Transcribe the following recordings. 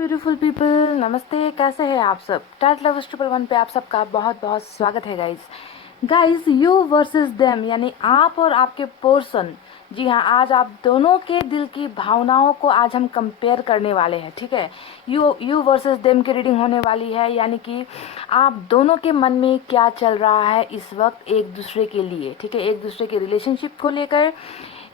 Beautiful people, नमस्ते। कैसे हैं आप सब? टैट लवर्स 111 पे आप सबका बहुत बहुत स्वागत है गाइस यू वर्सेस देम, यानी आप और आपके पर्सन। जी हाँ, आज आप दोनों के दिल की भावनाओं को आज हम कंपेयर करने वाले हैं। ठीक है, यू वर्सेस देम की रीडिंग होने वाली है, यानी कि आप दोनों के मन में क्या चल रहा है इस वक्त एक दूसरे के लिए। ठीक है, एक दूसरे के रिलेशनशिप को लेकर,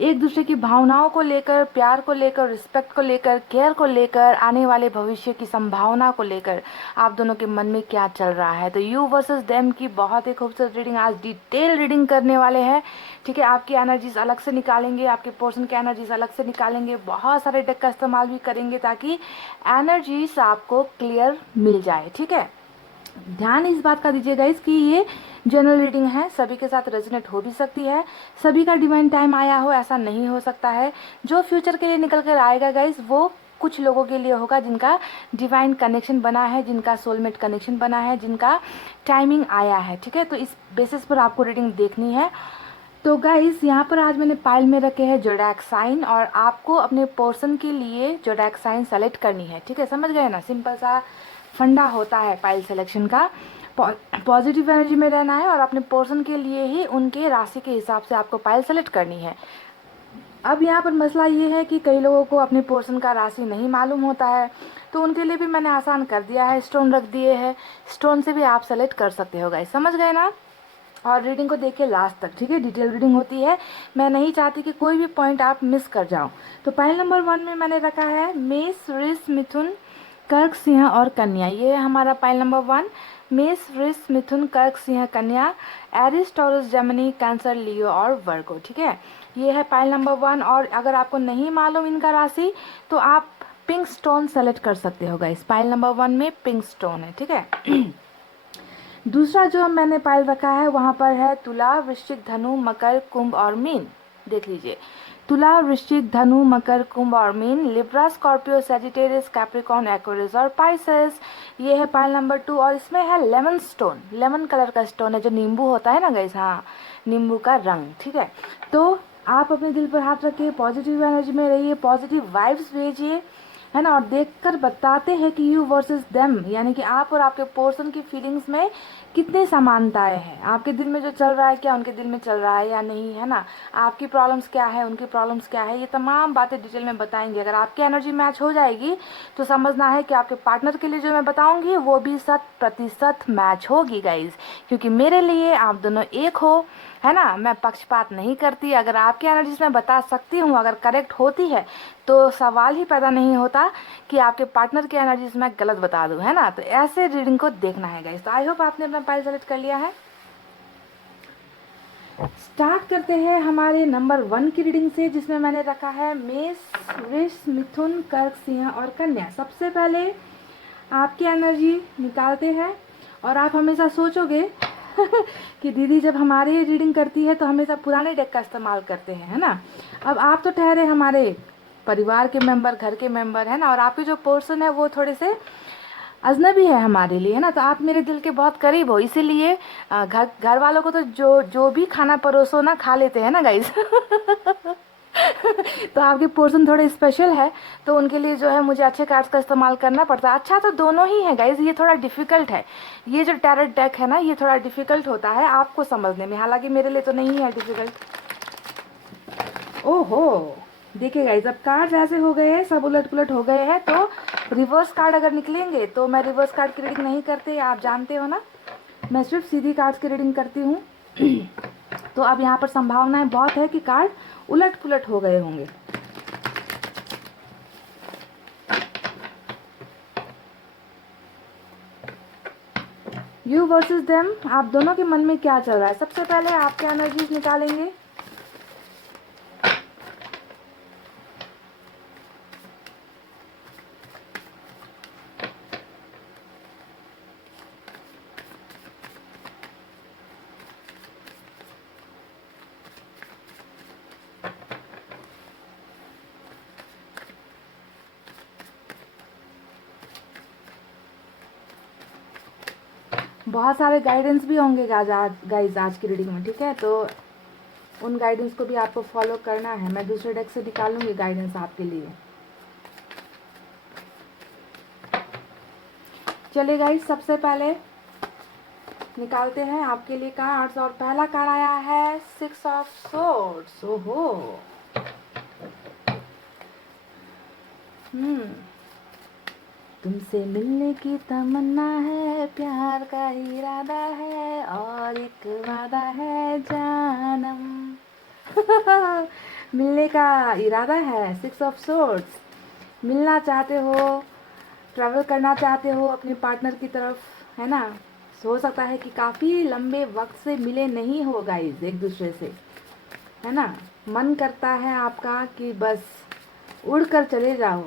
एक दूसरे की भावनाओं को लेकर, प्यार को लेकर, रिस्पेक्ट को लेकर, केयर को लेकर, आने वाले भविष्य की संभावना को लेकर आप दोनों के मन में क्या चल रहा है। तो यू वर्सेस देम की बहुत ही खूबसूरत रीडिंग, आज डिटेल रीडिंग करने वाले हैं। ठीक है, आपकी एनर्जीज अलग से निकालेंगे, आपके पर्सन की एनर्जीज अलग से निकालेंगे, बहुत सारे डेक का इस्तेमाल भी करेंगे ताकि एनर्जीज आपको क्लियर मिल जाए। ठीक है, ध्यान इस बात का दीजिएगा इस कि ये जनरल रीडिंग है, सभी के साथ रेजोनेट हो भी सकती है, सभी का डिवाइन टाइम आया हो ऐसा नहीं हो सकता है। जो फ्यूचर के लिए निकल कर आएगा गाइस, वो कुछ लोगों के लिए होगा जिनका डिवाइन कनेक्शन बना है, जिनका सोलमेट कनेक्शन बना है, जिनका टाइमिंग आया है। ठीक है, तो इस बेसिस पर आपको रीडिंग देखनी है। तो गाइस यहाँ पर आज मैंने पाइल में रखे हैं जोडैक साइन, और आपको अपने पर्सन के लिए जोडैक साइन सेलेक्ट करनी है। ठीक है, समझ गए ना? सिंपल सा फंडा होता है पाइल सिलेक्शन का। पॉजिटिव एनर्जी में रहना है और अपने पर्सन के लिए ही उनके राशि के हिसाब से आपको पाइल सेलेक्ट करनी है। अब यहाँ पर मसला ये है कि कई लोगों को अपने पोर्शन का राशि नहीं मालूम होता है, तो उनके लिए भी मैंने आसान कर दिया है, स्टोन रख दिए हैं, स्टोन से भी आप सेलेक्ट कर सकते हो गाइस। समझ गए ना? और रीडिंग को देखिए लास्ट तक। ठीक है, डिटेल रीडिंग होती है, मैं नहीं चाहती कि कोई भी पॉइंट आप मिस कर जाओ। तो पाइल नंबर 1 में मैंने रखा है मेष, वृष, मिथुन, कर्क, सिंह और कन्या। ये है हमारा पाइल नंबर 1। मेष, वृष, मिथुन, कर्क, सिंह, कन्या, एरिस, टॉरस, जेमिनी, कैंसर, लियो और वर्गो। ठीक है, ये है पाइल नंबर 1। और अगर आपको नहीं मालूम इनका राशि तो आप पिंक स्टोन सेलेक्ट कर सकते हो गाइस। पाइल नंबर 1 में पिंक स्टोन है। ठीक है दूसरा जो मैंने पाइल रखा है वहाँ पर है तुला, वृश्चिक, धनु, मकर, कुंभ और मीन। देख लीजिए, तुला, वृश्चिक, धनु, मकर, कुंभ और mean, Libra, Scorpio, Sagittarius, Capricorn, Aquarius और पाइसेस। ये है पाइल नंबर 2, और इसमें है लेमन स्टोन। लेमन कलर का स्टोन है, जो नींबू होता है ना गाइस, हाँ, नींबू का रंग। ठीक है, तो आप अपने दिल पर हाथ रखिए, पॉजिटिव एनर्जी में रहिए, पॉजिटिव वाइब्स भेजिए, है ना। और देखकर बताते हैं कि यू वर्सेस देम, यानी कि आप और आपके पर्सन की फीलिंग्स में कितनी समानताएं हैं। आपके दिल में जो चल रहा है क्या उनके दिल में चल रहा है या नहीं, है ना। आपकी प्रॉब्लम्स क्या है, उनकी प्रॉब्लम्स क्या है, ये तमाम बातें डिटेल में बताएंगे। अगर आपकी एनर्जी मैच हो जाएगी तो समझना है कि आपके पार्टनर के लिए जो मैं बताऊंगी वो भी 100% मैच होगी गाइज, क्योंकि मेरे लिए आप दोनों एक हो, है ना। मैं पक्षपात नहीं करती। अगर आपकी एनर्जीज में बता सकती हूँ, अगर करेक्ट होती है तो सवाल ही पैदा नहीं होता कि आपके पार्टनर की एनर्जीज में गलत बता दूं, है ना। तो ऐसे रीडिंग को देखना है गाइस। तो आई होप आपने अपना पाइल सेलेक्ट कर लिया है। स्टार्ट करते हैं हमारे नंबर 1 की रीडिंग से, जिसमें मैंने रखा है मेष, वृष, मिथुन, कर्क, सिंह और कन्या। सबसे पहले आपकी एनर्जी निकालते हैं, और आप हमेशा सोचोगे कि दीदी जब हमारी रीडिंग करती है तो हमेशा पुराने डेक का इस्तेमाल करते हैं, है ना। अब आप तो ठहरे हमारे परिवार के मेंबर, घर के मेंबर, है ना, और आपके जो पर्सन है वो थोड़े से अजनबी है हमारे लिए, है ना। तो आप मेरे दिल के बहुत करीब हो, इसीलिए घर वालों को तो जो जो भी खाना परोसो ना खा लेते हैं ना गाइस। तो आपके पर्सन थोड़े स्पेशल है, तो उनके लिए जो है मुझे अच्छे कार्ड्स का इस्तेमाल करना पड़ता है। अच्छा तो दोनों ही है गाइज, ये थोड़ा डिफिकल्ट है। ये जो टैरोट डेक है ना, ये थोड़ा डिफिकल्ट होता है आपको समझने में, हालांकि मेरे लिए तो नहीं है डिफिकल्ट। ओहो, देखिए गाइज, अब कार्ड ऐसे हो गए हैं, सब उलट पुलट हो गए हैं। तो रिवर्स कार्ड अगर निकलेंगे तो मैं रिवर्स कार्ड की रीडिंग नहीं करती, आप जानते हो ना, मैं सिर्फ सीधी कार्ड्स की रीडिंग करती हूँ। तो अब यहाँ पर संभावनाएं बहुत है कि कार्ड उलट पुलट हो गए होंगे। यू वर्सेस देम, आप दोनों के मन में क्या चल रहा है। सबसे पहले आपके एनर्जीज निकालेंगे। बहुत सारे गाइडेंस भी होंगे गाइज आज की रीडिंग में, ठीक है। तो उन गाइडेंस को भी आपको फॉलो करना है। मैं दूसरे डेक से निकालूंगी गाइडेंस आपके लिए। चलिए गाइस, सबसे पहले निकालते हैं आपके लिए कार्ड्स, और पहला कार्ड आया है 6 ऑफ सोर्ड्स। ओहो, तुमसे मिलने की तमन्ना है, प्यार का इरादा है, और एक वादा है जानम। मिलने का इरादा है, 6 ऑफ सोर्ड्स। मिलना चाहते हो, ट्रैवल करना चाहते हो अपने पार्टनर की तरफ, है ना। हो सकता है कि काफ़ी लंबे वक्त से मिले नहीं हो गाइस एक दूसरे से, है ना। मन करता है आपका कि बस उड़कर चले जाओ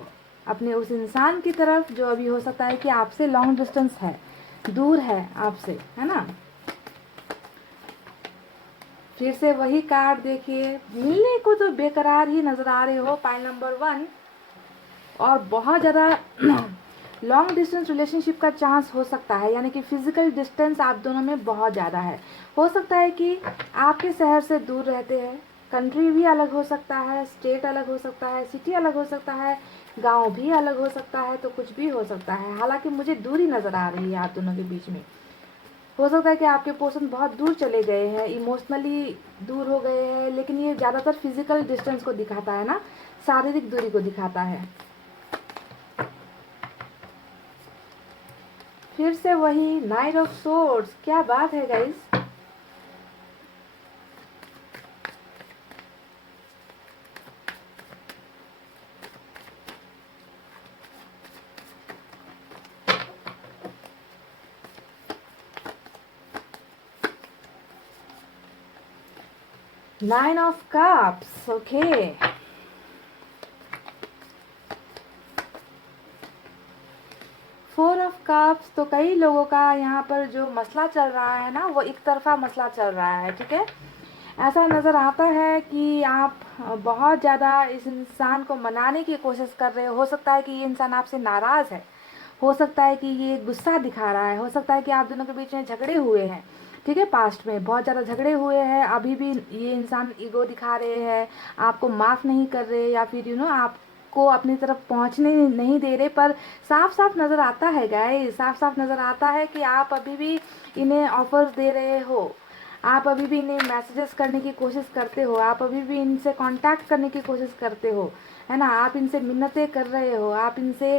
अपने उस इंसान की तरफ जो अभी हो सकता है कि आपसे लॉन्ग डिस्टेंस है, दूर है आपसे, है ना। फिर से वही कार्ड देखिए, मिलने को तो बेकरार ही नजर आ रहे हो, पाइल नंबर 1, और बहुत ज़्यादा लॉन्ग डिस्टेंस रिलेशनशिप का चांस हो सकता है, यानी कि फिजिकल डिस्टेंस आप दोनों में बहुत ज़्यादा है। हो सकता है कि आपके शहर से दूर रहते हैं, कंट्री भी अलग हो सकता है, स्टेट अलग हो सकता है, सिटी अलग हो सकता है, गांव भी अलग हो सकता है, तो कुछ भी हो सकता है। हालांकि मुझे दूरी नज़र आ रही है आप दोनों के बीच में। हो सकता है कि आपके पर्सन बहुत दूर चले गए हैं, इमोशनली दूर हो गए हैं, लेकिन ये ज़्यादातर फिजिकल डिस्टेंस को दिखाता है ना, शारीरिक दूरी को दिखाता है। फिर से वही नाइट ऑफ सोर्ड्स, क्या बात है guys. Nine of cups, okay. Four of cups, तो कई लोगों का यहाँ पर जो मसला चल रहा है ना, वो एक तरफा मसला चल रहा है, ठीक है। ऐसा नज़र आता है कि आप बहुत ज़्यादा इस इंसान को मनाने की कोशिश कर रहे हो सकता है कि ये इंसान आपसे नाराज़ है, हो सकता है कि ये गुस्सा दिखा रहा है, हो सकता है कि आप दोनों के बीच में झगड़े हुए हैं, ठीक है। पास्ट में बहुत ज़्यादा झगड़े हुए हैं, अभी भी ये इंसान ईगो दिखा रहे हैं, आपको माफ़ नहीं कर रहे, या फिर आपको अपनी तरफ पहुंचने नहीं दे रहे। पर साफ साफ नज़र आता है गाइस, साफ साफ नज़र आता है कि आप अभी भी इन्हें ऑफर्स दे रहे हो, आप अभी भी इन्हें मैसेजेस करने की कोशिश करते हो, आप अभी भी इनसे कांटेक्ट करने की कोशिश करते हो, है ना। आप इनसे मिन्नतें कर रहे हो, आप इनसे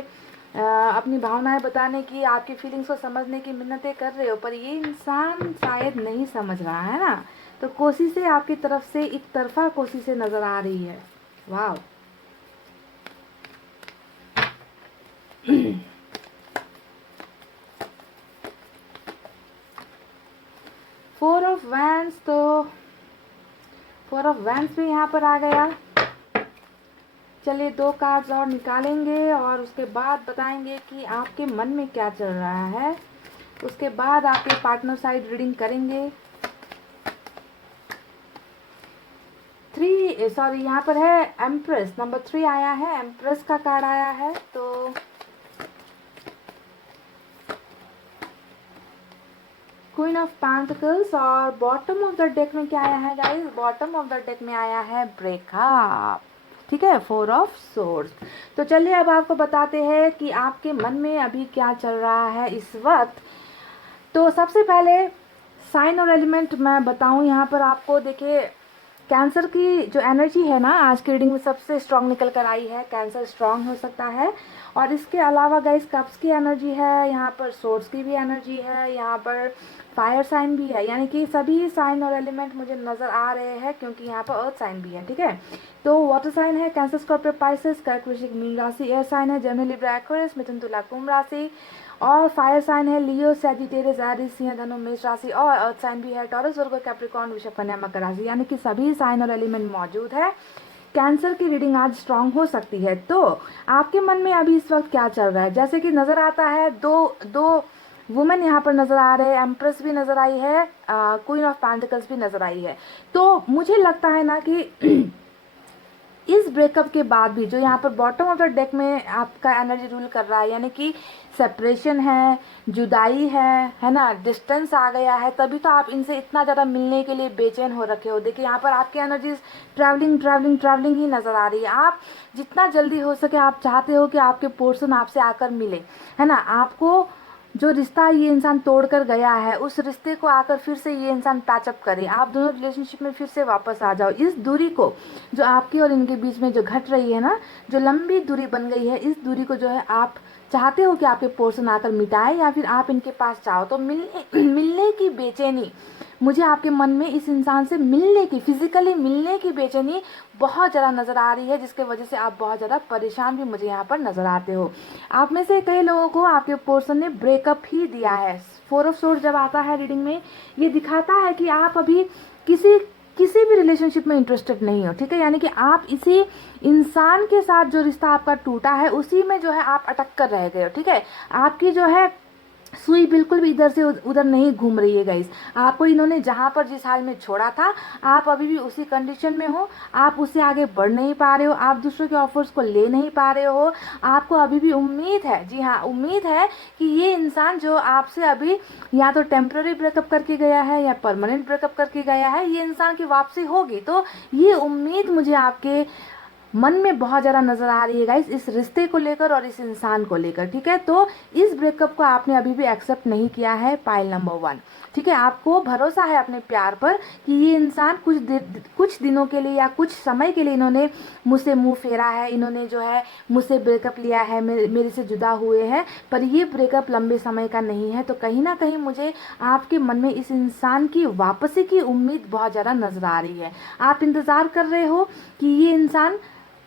अपनी भावनाएं बताने की, आपकी फीलिंग्स को समझने की मिन्नतें कर रहे हो, पर ये इंसान शायद नहीं समझ रहा है ना। तो कोशिशें आपकी तरफ से एक तरफा कोशिशें नज़र आ रही है। वाह, फोर ऑफ वैंड्स, तो फोर ऑफ वैंड्स भी यहाँ पर आ गया। चलिए 2 कार्ड्स और निकालेंगे और उसके बाद बताएंगे कि आपके मन में क्या चल रहा है, उसके बाद आपके पार्टनर साइड रीडिंग करेंगे। 3, सॉरी, यहाँ पर है एम्प्रेस, नंबर 3 आया है, एम्प्रेस का कार्ड आया है। तो क्वीन ऑफ पेंटिकल्स, और बॉटम ऑफ द डेक में क्या आया है guys, bottom of the deck में आया है ब्रेकअप, ठीक है, 4 ऑफ सोर्ड्स। तो चलिए अब आपको बताते हैं कि आपके मन में अभी क्या चल रहा है इस वक्त। तो सबसे पहले साइन और एलिमेंट मैं बताऊं यहाँ पर आपको, देखिए कैंसर की जो एनर्जी है ना, आज की रीडिंग में सबसे स्ट्रांग निकल कर आई है, कैंसर स्ट्रांग हो सकता है। और इसके अलावा गाइस कप्स की एनर्जी है, यहाँ पर सोर्स की भी एनर्जी है, यहाँ पर फायर साइन भी है, यानी कि सभी साइन और एलिमेंट मुझे नज़र आ रहे हैं, क्योंकि यहाँ पर अर्थ साइन भी है, ठीक है। तो वाटर साइन है कैंसर, स्कॉर्पियो, पाइसेस, कर्क, वृश्चिक, मीन राशि। एयर साइन है जेमिनी, लिब्रा, एक्वेरियस, मिथुन, तुला, कुंभ राशि। और फायर साइन है लियो, सैजिटेरियस, एरीज, सिंह, धनु, मेष राशि। और अर्थ साइन भी है टॉरस, वर्गो, कैप्रिकॉर्न, वृषभ, कन्या, मकर राशि, यानी कि सभी साइन और एलिमेंट मौजूद है। कैंसर की रीडिंग आज स्ट्रांग हो सकती है। तो आपके मन में अभी इस वक्त क्या चल रहा है, जैसे कि नज़र आता है दो वुमेन यहाँ पर नज़र आ रहे हैं, एम्प्रेस भी नज़र आई है, क्वीन ऑफ पेंटिकल्स भी नज़र आई है। तो मुझे लगता है ना कि इस ब्रेकअप के बाद भी जो यहाँ पर बॉटम ऑफ द डेक में आपका एनर्जी रूल कर रहा है, यानी कि सेपरेशन है, जुदाई है ना, डिस्टेंस आ गया है, तभी तो आप इनसे इतना ज़्यादा मिलने के लिए बेचैन हो रखे हो। देखिए यहाँ पर आपकी एनर्जी ट्रैवलिंग ट्रैवलिंग ट्रैवलिंग ही नज़र आ रही है। आप जितना जल्दी हो सके आप चाहते हो कि आपके पर्सन आपसे आकर मिले, है ना। आपको जो रिश्ता ये इंसान तोड़ कर गया है, उस रिश्ते को आकर फिर से ये इंसान पैचअप करे, आप दोनों रिलेशनशिप में फिर से वापस आ जाओ। इस दूरी को जो आपके और इनके बीच में जो घट रही है ना, जो लंबी दूरी बन गई है, इस दूरी को जो है आप चाहते हो कि आपके पोर्शन आकर मिटाए, या फिर आप इनके पास चाहो तो मिलने मिलने की बेचैनी, मुझे आपके मन में इस इंसान से मिलने की, फिजिकली मिलने की बेचैनी बहुत ज़्यादा नज़र आ रही है, जिसके वजह से आप बहुत ज़्यादा परेशान भी मुझे यहाँ पर नज़र आते हो। आप में से कई लोगों को आपके पर्सन ने ब्रेकअप ही दिया है। 4 ऑफ सोर्ड जब आता है रीडिंग में, ये दिखाता है कि आप अभी किसी किसी भी रिलेशनशिप में इंटरेस्टेड नहीं हो, ठीक है। यानी कि आप इसी इंसान के साथ जो रिश्ता आपका टूटा है उसी में जो है आप अटक कर रह गए हो, ठीक है। आपकी जो है सुई बिल्कुल भी इधर से उधर नहीं घूम रही है गाइस। आपको इन्होंने जहाँ पर जिस हाल में छोड़ा था, आप अभी भी उसी कंडीशन में हो, आप उससे आगे बढ़ नहीं पा रहे हो, आप दूसरों के ऑफर्स को ले नहीं पा रहे हो। आपको अभी भी उम्मीद है, जी हाँ उम्मीद है कि ये इंसान जो आपसे अभी या तो टेम्पररी ब्रेकअप करके गया है या परमानेंट ब्रेकअप करके गया है, ये इंसान की वापसी होगी। तो ये उम्मीद मुझे आपके मन में बहुत ज़्यादा नज़र आ रही है गाइस, इस रिश्ते को लेकर और इस इंसान को लेकर, ठीक है। तो इस ब्रेकअप को आपने अभी भी एक्सेप्ट नहीं किया है, पाइल नंबर 1, ठीक है। आपको भरोसा है अपने प्यार पर कि ये इंसान कुछ दिनों के लिए या कुछ समय के लिए इन्होंने मुझसे मुंह फेरा है, इन्होंने जो है मुझसे ब्रेकअप लिया है, मेरे से जुदा हुए हैं, पर ये ब्रेकअप लंबे समय का नहीं है। तो कहीं ना कहीं मुझे आपके मन में इस इंसान की वापसी की उम्मीद बहुत ज़्यादा नज़र आ रही है। आप इंतज़ार कर रहे हो कि ये इंसान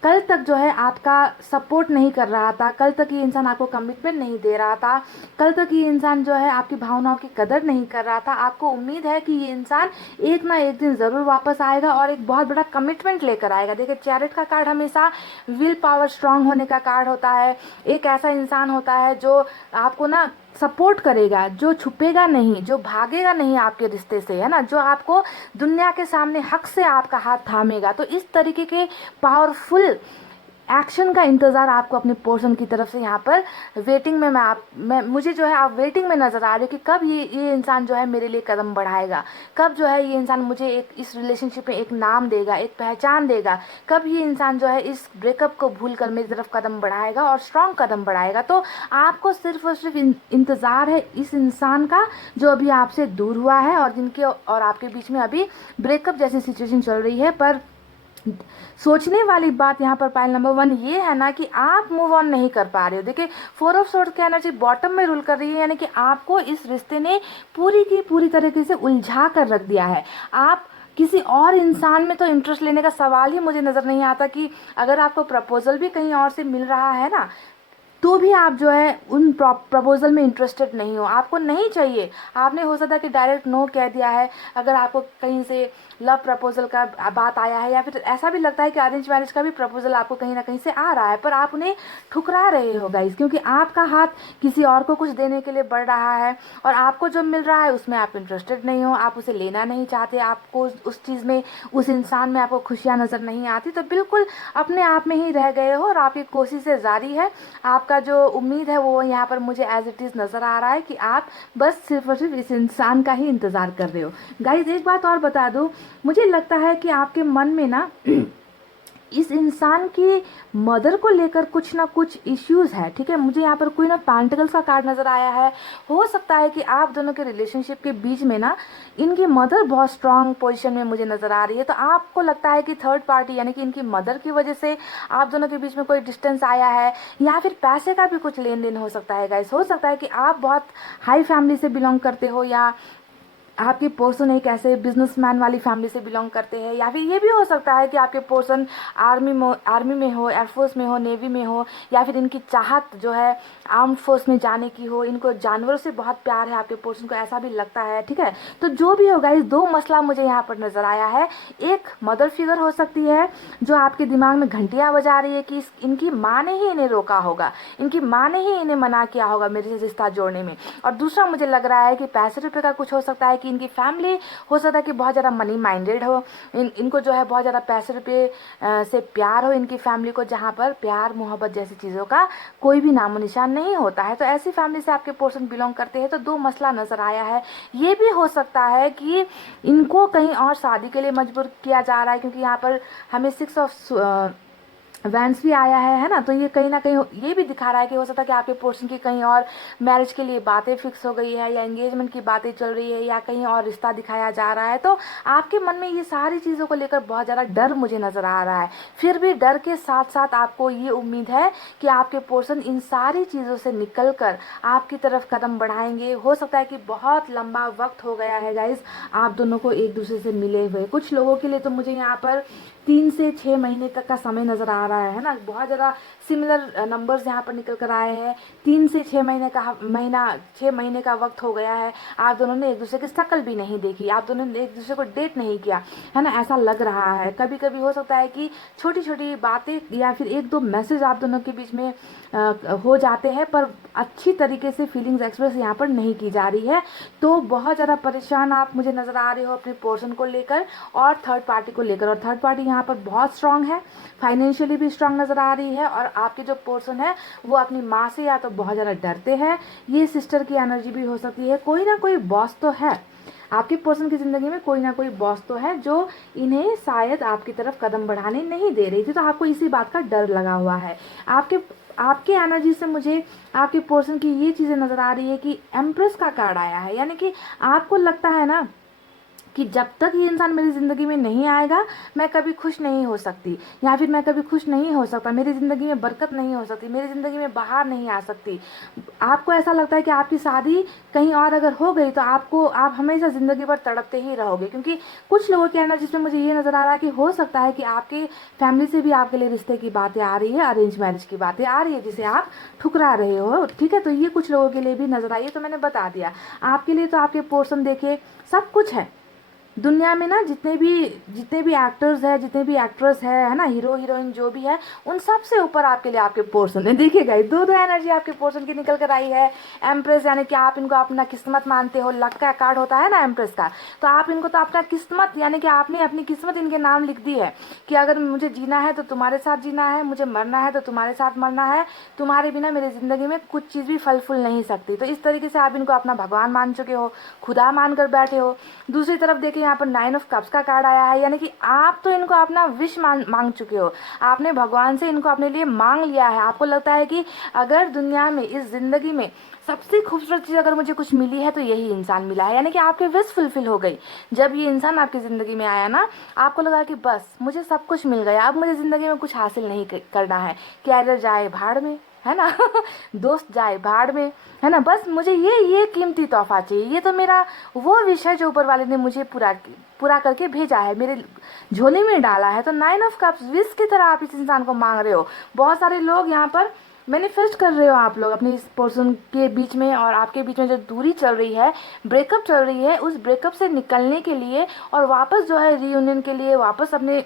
कल तक जो है आपका सपोर्ट नहीं कर रहा था, कल तक ये इंसान आपको कमिटमेंट नहीं दे रहा था, कल तक ये इंसान जो है आपकी भावनाओं की कदर नहीं कर रहा था। आपको उम्मीद है कि ये इंसान एक ना एक दिन ज़रूर वापस आएगा और एक बहुत बड़ा कमिटमेंट लेकर आएगा। देखिए, चैरिट का कार्ड हमेशा विल पावर, स्ट्रांग होने का कार्ड होता है। एक ऐसा इंसान होता है जो आपको ना सपोर्ट करेगा, जो छुपेगा नहीं, जो भागेगा नहीं आपके रिश्ते से, है ना, जो आपको दुनिया के सामने हक से आपका हाथ थामेगा। तो इस तरीके के पावरफुल एक्शन का इंतज़ार आपको अपने पर्सन की तरफ से यहाँ पर वेटिंग में मैं मुझे जो है आप वेटिंग में नज़र आ रहे हो कि कब ये इंसान जो है मेरे लिए कदम बढ़ाएगा, कब जो है ये इंसान मुझे एक इस रिलेशनशिप में एक नाम देगा, एक पहचान देगा, कब ये इंसान जो है इस ब्रेकअप को भूल कर मेरी तरफ कदम बढ़ाएगा और स्ट्रॉन्ग कदम बढ़ाएगा। तो आपको सिर्फ और सिर्फ इंतज़ार है इस इंसान का जो अभी आपसे दूर हुआ है और जिनके और आपके बीच में अभी ब्रेकअप जैसी सिचुएशन चल रही है। पर सोचने वाली बात यहाँ पर पाइल नंबर 1 ये है ना कि आप मूव ऑन नहीं कर पा रहे हो। देखिए, 4 ऑफ सोर्ड की एनर्जी बॉटम में रूल कर रही है, यानी कि आपको इस रिश्ते ने पूरी की पूरी तरीके से उलझा कर रख दिया है। आप किसी और इंसान में तो इंटरेस्ट लेने का सवाल ही मुझे नज़र नहीं आता कि अगर आपको प्रपोजल भी कहीं और से मिल रहा है ना, तो भी आप जो है उन प्रपोजल में इंटरेस्टेड नहीं हो, आपको नहीं चाहिए। आपने हो सकता है कि डायरेक्ट नो कह दिया है। अगर आपको कहीं से लव प्रपोजल का बात आया है या फिर ऐसा भी लगता है कि अरेंज मैरिज का भी प्रपोजल आपको कहीं ना कहीं से आ रहा है, पर आप उन्हें ठुकरा रहे हो गाइस, क्योंकि आपका हाथ किसी और को कुछ देने के लिए बढ़ रहा है और आपको जो मिल रहा है उसमें आप इंटरेस्टेड नहीं हो, आप उसे लेना नहीं चाहते, आपको उस चीज़ में, उस इंसान में आपको खुशियाँ नज़र नहीं आती। तो बिल्कुल अपने आप में ही रह गए हो और आपकी कोशिशें जारी है। आपका जो उम्मीद है वो यहाँ पर मुझे एज इट इज़ नज़र आ रहा है कि आप बस सिर्फ और सिर्फ इस इंसान का ही इंतज़ार कर रहे हो। गाइज, एक बात और बता दूँ, मुझे लगता है कि आपके मन में ना इस इंसान की मदर को लेकर कुछ ना कुछ इश्यूज़ है, ठीक है। मुझे यहाँ पर कोई ना पेंटिकल्स का कार्ड नज़र आया है। हो सकता है कि आप दोनों के रिलेशनशिप के बीच में ना इनकी मदर बहुत स्ट्रांग पोजीशन में मुझे नज़र आ रही है। तो आपको लगता है कि थर्ड पार्टी यानी कि इनकी मदर की वजह से आप दोनों के बीच में कोई डिस्टेंस आया है, या फिर पैसे का भी कुछ लेन देन हो सकता है गाइस। हो सकता है कि आप बहुत हाई फैमिली से बिलोंग करते हो, या आपके पर्सन एक ऐसे बिजनेसमैन वाली फैमिली से बिलोंग करते हैं, या फिर ये भी हो सकता है कि आपके पर्सन आर्मी में हो, एयरफोर्स में हो, नेवी में हो, या फिर इनकी चाहत जो है आर्म्ड फोर्स में जाने की हो, इनको जानवरों से बहुत प्यार है आपके पर्सन को, ऐसा भी लगता है, ठीक है। तो जो भी होगा, इस 2 मसला मुझे यहाँ पर नज़र आया है। एक मदर फिगर हो सकती है जो आपके दिमाग में घंटियाँ बजा रही है कि इनकी माँ ने ही इन्हें रोका होगा, इनकी माँ ने ही इन्हें मना किया होगा मेरे से रिश्ता जोड़ने में। और दूसरा मुझे लग रहा है कि पैसे रुपये का कुछ हो सकता है कि इनकी फैमिली हो सकता है कि बहुत ज़्यादा मनी माइंडेड हो, इनको जो है बहुत ज़्यादा पैसे रुपये से प्यार हो इनकी फैमिली को, जहाँ पर प्यार मोहब्बत जैसी चीज़ों का कोई भी नामो निशान नहीं होता है। तो ऐसी फैमिली से आपके पर्सन बिलोंग करते हैं। तो 2 मसला नज़र आया है। ये भी हो सकता है कि इनको कहीं और शादी के लिए मजबूर किया जा रहा है, क्योंकि यहाँ पर हमें वेंस भी आया है ना, तो ये कहीं ना कहीं ये भी दिखा रहा है कि हो सकता है कि आपके पोर्शन की कहीं और मैरिज के लिए बातें फिक्स हो गई है, या एंगेजमेंट की बातें चल रही है, या कहीं और रिश्ता दिखाया जा रहा है। तो आपके मन में ये सारी चीज़ों को लेकर बहुत ज़्यादा डर मुझे नज़र आ रहा है। फिर भी डर के साथ साथ आपको ये उम्मीद है कि आपके पोर्शन इन सारी चीज़ों से निकल कर आपकी तरफ कदम बढ़ाएंगे। हो सकता है कि बहुत लंबा वक्त हो गया है गाइज आप दोनों को एक दूसरे से मिले हुए। कुछ लोगों के लिए तो मुझे यहाँ पर 3 से 6 महीने तक का समय नज़र आ रहा है ना, बहुत ज़्यादा सिमिलर नंबर्स यहाँ पर निकल कर आए हैं। 3 से 6 महीने का महीना 6 महीने का वक्त हो गया है, आप दोनों ने एक दूसरे की शक्ल भी नहीं देखी, आप दोनों ने एक दूसरे को डेट नहीं किया है ना, ऐसा लग रहा है। कभी कभी हो सकता है कि छोटी छोटी बातें या फिर एक दो मैसेज आप दोनों के बीच में हो जाते हैं, पर अच्छी तरीके से फीलिंग्स एक्सप्रेस यहाँ पर नहीं की जा रही है। तो बहुत ज़्यादा परेशान आप मुझे नज़र आ रहे हो अपने पोर्शन को लेकर और थर्ड पार्टी को लेकर। और थर्ड पार्टी यहाँ पर बहुत स्ट्रांग है, फाइनेंशियली भी स्ट्रांग नज़र आ रही है। और आपके जो पोर्शन है वो अपनी माँ से या तो बहुत ज़्यादा डरते हैं, ये सिस्टर की एनर्जी भी हो सकती है। कोई ना कोई बॉस तो है आपके पर्सन की ज़िंदगी में, कोई ना कोई बॉस तो है जो इन्हें शायद आपकी तरफ कदम बढ़ाने नहीं दे रही थी। तो आपको इसी बात का डर लगा हुआ है। आपके आपके एनर्जी से मुझे आपके पर्सन की ये चीज़ें नज़र आ रही है कि एम्प्रेस का कार्ड आया है, यानी कि आपको लगता है ना कि जब तक ये इंसान मेरी ज़िंदगी में नहीं आएगा मैं कभी खुश नहीं हो सकती, या फिर मैं कभी खुश नहीं हो सकता, मेरी ज़िंदगी में बरकत नहीं हो सकती, मेरी ज़िंदगी में बाहर नहीं आ सकती। आपको ऐसा लगता है कि आपकी शादी कहीं और अगर हो गई तो आप हमेशा ज़िंदगी भर तड़पते ही रहोगे। क्योंकि कुछ लोगों के अंदर जिसमें मुझे ये नज़र आ रहा है कि हो सकता है कि आपके फैमिली से भी आपके लिए रिश्ते की बातें आ रही है, अरेंज मैरिज की बातें आ रही है, जिसे आप ठुकरा रहे हो। ठीक है, तो ये कुछ लोगों के लिए भी नज़र आई है, तो मैंने बता दिया। आपके लिए तो आपके पोर्शन देखे सब कुछ है दुनिया में ना, जितने भी एक्टर्स है, जितने भी एक्ट्रेस है ना, हीरो हीरोइन जो भी है, उन सब से ऊपर आपके लिए आपके पोर्शन है। देखिएगा दो दो एनर्जी आपके पोर्शन की निकल कर आई है। एम्प्रेस यानी कि आप इनको अपना किस्मत मानते हो, लक का कार्ड होता है ना एम्प्रेस का, तो आप इनको तो अपना किस्मत यानी कि आपने अपनी किस्मत इनके नाम लिख दी है कि अगर मुझे जीना है तो तुम्हारे साथ जीना है, मुझे मरना है तो तुम्हारे साथ मरना है, तुम्हारे बिना मेरी ज़िंदगी में कुछ चीज़ भी फल फूल नहीं सकती। तो इस तरीके से आप इनको अपना भगवान मान चुके हो, खुदा मान कर बैठे हो। दूसरी तरफ देखिए यहाँ पर 9 ऑफ कप्स का कार्ड आया है, यानी कि आप तो इनको अपना विश मांग चुके हो, आपने भगवान से इनको अपने लिए मांग लिया है। आपको लगता है कि अगर दुनिया में, इस जिंदगी में सबसे खूबसूरत चीज़ अगर मुझे कुछ मिली है तो यही इंसान मिला है, यानी कि आपकी विश फुलफिल हो गई। जब ये इंसान आपकी ज़िंदगी में आया ना, आपको लगा कि बस मुझे सब कुछ मिल गया, अब मुझे ज़िंदगी में कुछ हासिल नहीं करना है, कैरियर जाए भाड़ में, है ना दोस्त जाए भाड़ में, है ना, बस मुझे ये कीमती तोहफा चाहिए, ये तो मेरा वो विष है जो ऊपर वाले ने मुझे पूरा करके भेजा है, मेरे झोले में डाला है। तो 9 ऑफ कप्स विश की तरह आप इस इंसान को मांग रहे हो। बहुत सारे लोग यहाँ पर मैनिफेस्ट कर रहे हो आप लोग अपने इस पर्सन के बीच में, और आपके बीच में जो दूरी चल रही है, ब्रेकअप चल रही है, उस ब्रेकअप से निकलने के लिए और वापस जो है रीयूनियन के लिए, वापस अपने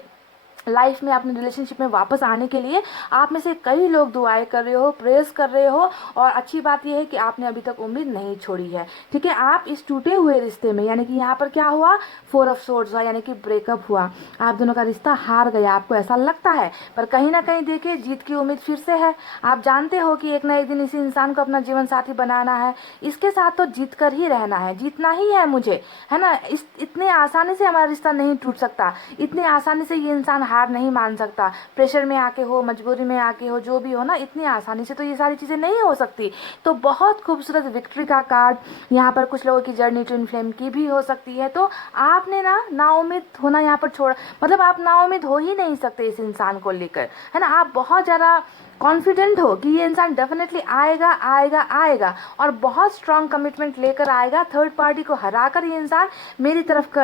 लाइफ में, अपने रिलेशनशिप में वापस आने के लिए आप में से कई लोग दुआएं कर रहे हो, प्रेयर्स कर रहे हो। और अच्छी बात यह है कि आपने अभी तक उम्मीद नहीं छोड़ी है। ठीक है, आप इस टूटे हुए रिश्ते में, यानी कि यहाँ पर क्या हुआ, 4 ऑफ सोर्ड्स हुआ, यानी कि ब्रेकअप हुआ, आप दोनों का रिश्ता हार गया, आपको ऐसा लगता है। पर कहीं ना कहीं देखिए जीत की उम्मीद फिर से है। आप जानते हो कि एक ना एक दिन इसी इंसान को अपना जीवन साथी बनाना है, इसके साथ तो जीत कर ही रहना है, जीतना ही है मुझे, है ना। इतने आसानी से हमारा रिश्ता नहीं टूट सकता, इतने आसानी से ये इंसान हार नहीं मान सकता। प्रेशर में आके हो, मजबूरी में आके हो, जो भी हो ना, इतनी आसानी से तो ये सारी चीज़ें नहीं हो सकती। तो बहुत खूबसूरत विक्ट्री का कार्ड यहाँ पर कुछ लोगों की जर्नी ट्विन फ्लेम की भी हो सकती है। तो आपने ना उम्मीद होना यहाँ पर छोड़, मतलब आप ना उम्मीद हो ही नहीं सकते इस इंसान को लेकर, है ना। आप बहुत ज़्यादा कॉन्फिडेंट हो कि ये इंसान डेफिनेटली आएगा आएगा आएगा, और बहुत स्ट्रांग कमिटमेंट लेकर आएगा। थर्ड पार्टी को हराकर ये इंसान मेरी तरफ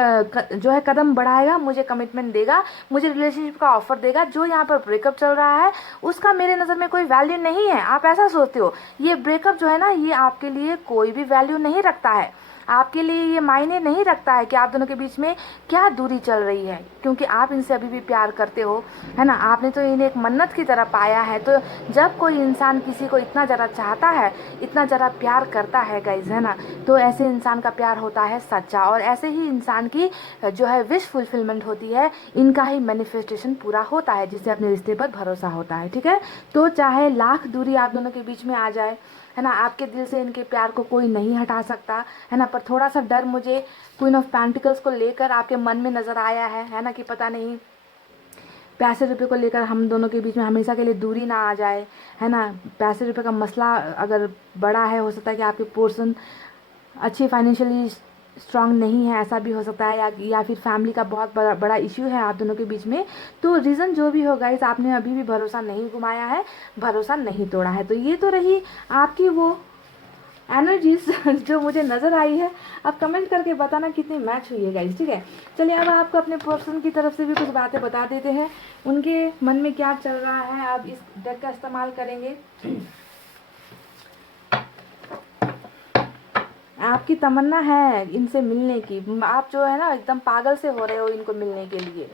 जो है कदम बढ़ाएगा, मुझे कमिटमेंट देगा, मुझे रिलेशनशिप का ऑफर देगा। जो यहाँ पर ब्रेकअप चल रहा है उसका मेरे नज़र में कोई वैल्यू नहीं है, आप ऐसा सोचते हो। ये ब्रेकअप जो है ना, ये आपके लिए कोई भी वैल्यू नहीं रखता है, आपके लिए ये मायने नहीं रखता है कि आप दोनों के बीच में क्या दूरी चल रही है, क्योंकि आप इनसे अभी भी प्यार करते हो, है ना। आपने तो इन्हें एक मन्नत की तरह पाया है। तो जब कोई इंसान किसी को इतना ज़्यादा चाहता है, इतना ज़्यादा प्यार करता है गाइज, है ना, तो ऐसे इंसान का प्यार होता है सच्चा, और ऐसे ही इंसान की जो है विश फुलफिलमेंट होती है, इनका ही मैनिफेस्टेशन पूरा होता है, जिससे अपने रिश्ते पर भरोसा होता है। ठीक है, तो चाहे लाख दूरी आप दोनों के बीच में आ जाए, है ना, आपके दिल से इनके प्यार को कोई नहीं हटा सकता, है ना। पर थोड़ा सा डर मुझे क्वीन ऑफ पेंटिकल्स को लेकर आपके मन में नज़र आया है ना, कि पता नहीं पैसे रुपए को लेकर हम दोनों के बीच में हमेशा के लिए दूरी ना आ जाए, है ना। पैसे रुपए का मसला अगर बड़ा है, हो सकता है कि आपके पोर्सन अच्छी फाइनेंशियली स्ट्रांग नहीं है, ऐसा भी हो सकता है, या फिर फैमिली का बहुत बड़ा बड़ा इश्यू है आप दोनों के बीच में। तो रीज़न जो भी हो गाइस, आपने अभी भी भरोसा नहीं घुमाया है, भरोसा नहीं तोड़ा है। तो ये तो रही आपकी वो एनर्जीज जो मुझे नज़र आई है। अब कमेंट करके बताना कितनी मैच हुई है गाइस, ठीक है। चलिए अब आपको अपने पर्सन की तरफ से भी कुछ बातें बता देते हैं, उनके मन में क्या चल रहा है। अब इस डेक का इस्तेमाल करेंगे। आपकी तमन्ना है इनसे मिलने की, आप जो है ना एकदम पागल से हो रहे हो इनको मिलने के लिए।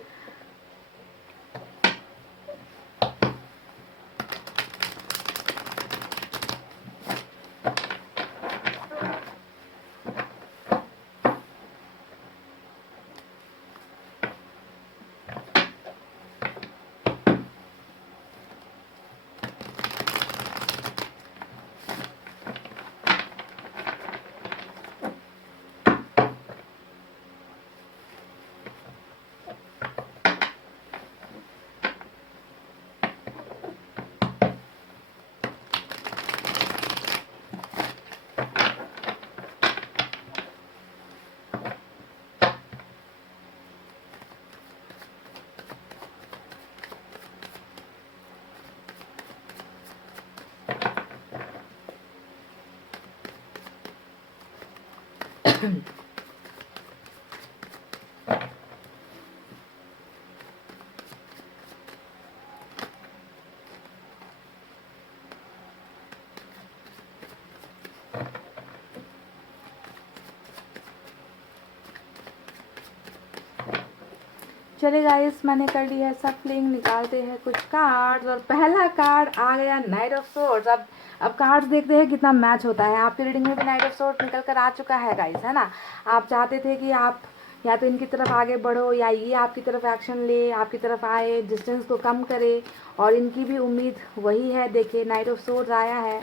चले गाइस, मैंने कर लिया है सब प्लेइंग, निकालते हैं कुछ कार्ड्स। और पहला कार्ड आ गया नाइट ऑफ सोर्ड्स। अब कार्ड्स देखते हैं कितना मैच होता है। आपकी रीडिंग में भी नाइट ऑफ सोर्ड्स निकल कर आ चुका है गाइस, है ना। आप चाहते थे कि आप या तो इनकी तरफ आगे बढ़ो, या ये आपकी तरफ एक्शन ले, आपकी तरफ आए, डिस्टेंस को कम करे। और इनकी भी उम्मीद वही है। देखिए नाइट ऑफ सोर्ड्स आया है।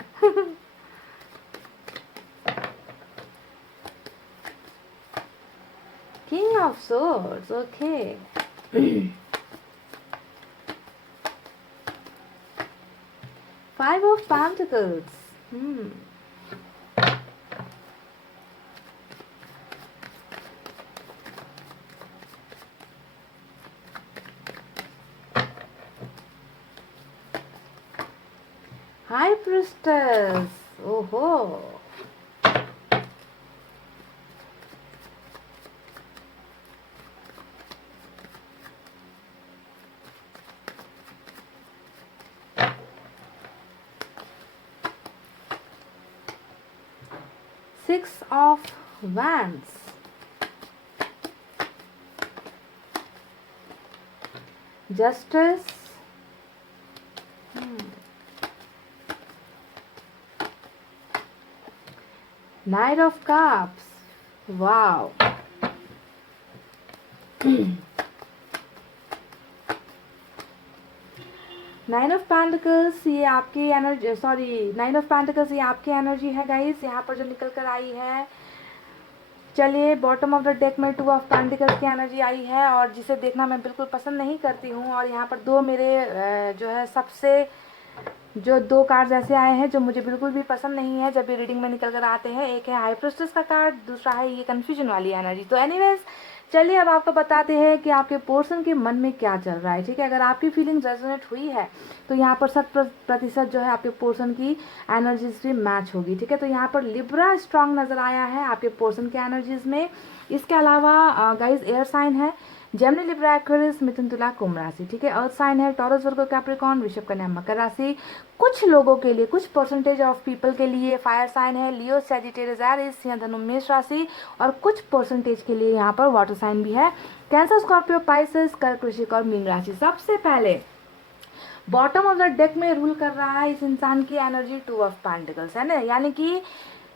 King of swords, okay. Five of Pentacles. High Priestess. Oh. 6 of Wands. Justice. Knight of Cups. Wow. Nine of pentacles ये आपकी एनर्जी, नाइन ऑफ पेंटिकल्स ये आपकी एनर्जी है गाइस, यहाँ पर जो निकल कर आई है। चलिए बॉटम ऑफ द डेक में 2 ऑफ पेंटिकल्स की एनर्जी आई है, और जिसे देखना मैं बिल्कुल पसंद नहीं करती हूँ। और यहाँ पर दो मेरे जो है सबसे जो 2 कार्ड्स ऐसे आए हैं जो मुझे बिल्कुल भी पसंद नहीं है जब ये रीडिंग में निकल कर आते हैं। एक है हाई प्रिस्टेस का कार्ड, दूसरा है ये कन्फ्यूजन वाली एनर्जी। तो एनीवेज चलिए अब आपको बताते हैं कि आपके पर्सन के मन में क्या चल रहा है, ठीक है। अगर आपकी फीलिंग रेजोनेट हुई है तो यहाँ पर 100% जो है आपके पर्सन की एनर्जीज भी मैच होगी, ठीक है। तो यहाँ पर लिब्रा स्ट्रांग नजर आया है आपके पर्सन के एनर्जीज में। इसके अलावा गाइज एयर साइन है जेमिनी, लिब्रा, एक्वेरियस, मिथुन, तुला, कुंभ राशि, ठीक है। अर्थ साइन है टॉरस, वर्गो, कैप्रिकॉर्न, वृषभ, कन्या, मकर राशि। कुछ लोगों के लिए, कुछ परसेंटेज ऑफ पीपल के लिए फायर साइन है लियो, सैजिटेरियस, एरीज, सिंह, धनु, मेष राशि। और कुछ परसेंटेज के लिए यहाँ पर वाटर साइन भी है कैंसर, स्कॉर्पियो, पाइसेस, कर्क, वृश्चिक और मीन राशि। सबसे पहले बॉटम ऑफ द डेक में रूल कर रहा है इस इंसान की एनर्जी 2 ऑफ पेंटिकल्स, है ना। यानी कि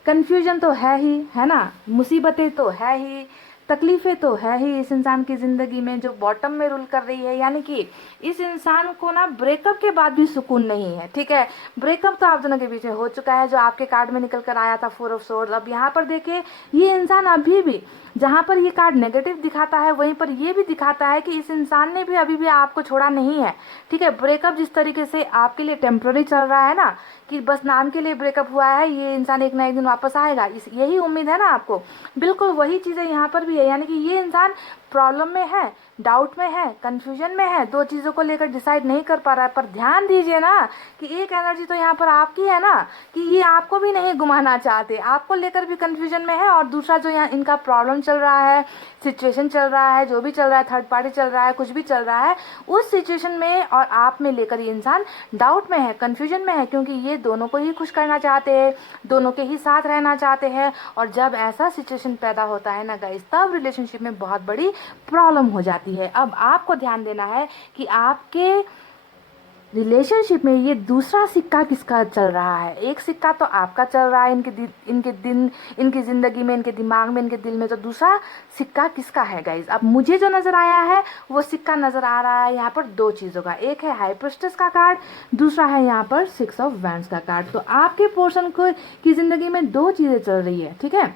कन्फ्यूजन तो है ही, है ना, मुसीबतें तो है ही, तकलीफें तो है ही इस इंसान की ज़िंदगी में जो बॉटम में रूल कर रही है। यानी कि इस इंसान को ना ब्रेकअप के बाद भी सुकून नहीं है, ठीक है। ब्रेकअप तो आप दोनों के बीच में हो चुका है जो आपके कार्ड में निकल कर आया था 4 ऑफ सोर्ड्स। अब यहाँ पर देखिए ये इंसान अभी भी जहाँ पर ये कार्ड नेगेटिव दिखाता है वहीं पर ये भी दिखाता है कि इस इंसान ने भी अभी भी आपको छोड़ा नहीं है। ठीक है, ब्रेकअप जिस तरीके से आपके लिए टेम्पररी चल रहा है ना, कि बस नाम के लिए ब्रेकअप हुआ है, ये इंसान एक ना एक दिन वापस आएगा, इस यही उम्मीद है ना आपको, बिल्कुल वही चीज़ें यहाँ पर भी है। यानी कि ये इंसान प्रॉब्लम में है, डाउट में है, कंफ्यूजन में है, दो चीज़ों को लेकर डिसाइड नहीं कर पा रहा है। पर ध्यान दीजिए ना कि एक एनर्जी तो यहाँ पर आपकी है ना, कि ये आपको भी नहीं घुमाना चाहते, आपको लेकर भी कंफ्यूजन में है। और दूसरा जो यहाँ इनका प्रॉब्लम चल रहा है, सिचुएशन चल रहा है, जो भी चल रहा है, थर्ड पार्टी चल रहा है, कुछ भी चल रहा है, उस सिचुएशन में और आप में लेकर ये इंसान डाउट में है, कंफ्यूजन में है, क्योंकि ये दोनों को ही खुश करना चाहते हैं, दोनों के ही साथ रहना चाहते हैं। और जब ऐसा सिचुएशन पैदा होता है ना गाइस, तब रिलेशनशिप में बहुत बड़ी प्रॉब्लम हो जाती है। अब आपको ध्यान देना है कि आपके रिलेशनशिप में ये दूसरा सिक्का किसका चल रहा है। एक सिक्का तो आपका चल रहा है इनकी ज़िंदगी में, इनके दिमाग में, इनके दिल में, तो दूसरा सिक्का किसका है गाइज। अब मुझे जो नज़र आया है वो सिक्का नज़र आ रहा है यहाँ पर दो चीज़ों का, एक है हाई प्रिस्टेस का कार्ड, दूसरा है यहाँ पर 6 ऑफ वैंड्स का कार्ड। तो आपके पर्सन को की ज़िंदगी में दो चीज़ें चल रही है। ठीक है,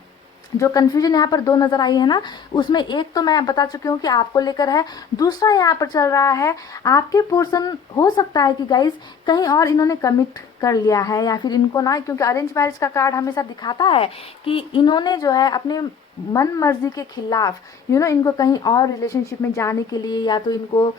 जो कन्फ्यूजन यहाँ पर दो नज़र आई है ना, उसमें एक तो मैं बता चुकी हूँ कि आपको लेकर है, दूसरा यहाँ पर चल रहा है आपके पर्सन, हो सकता है कि गाइस कहीं और इन्होंने कमिट कर लिया है, या फिर इनको ना, क्योंकि अरेंज मैरिज का कार्ड हमेशा दिखाता है कि इन्होंने जो है अपने मन मर्जी के खिलाफ इनको कहीं और रिलेशनशिप में जाने के लिए, या तो इनको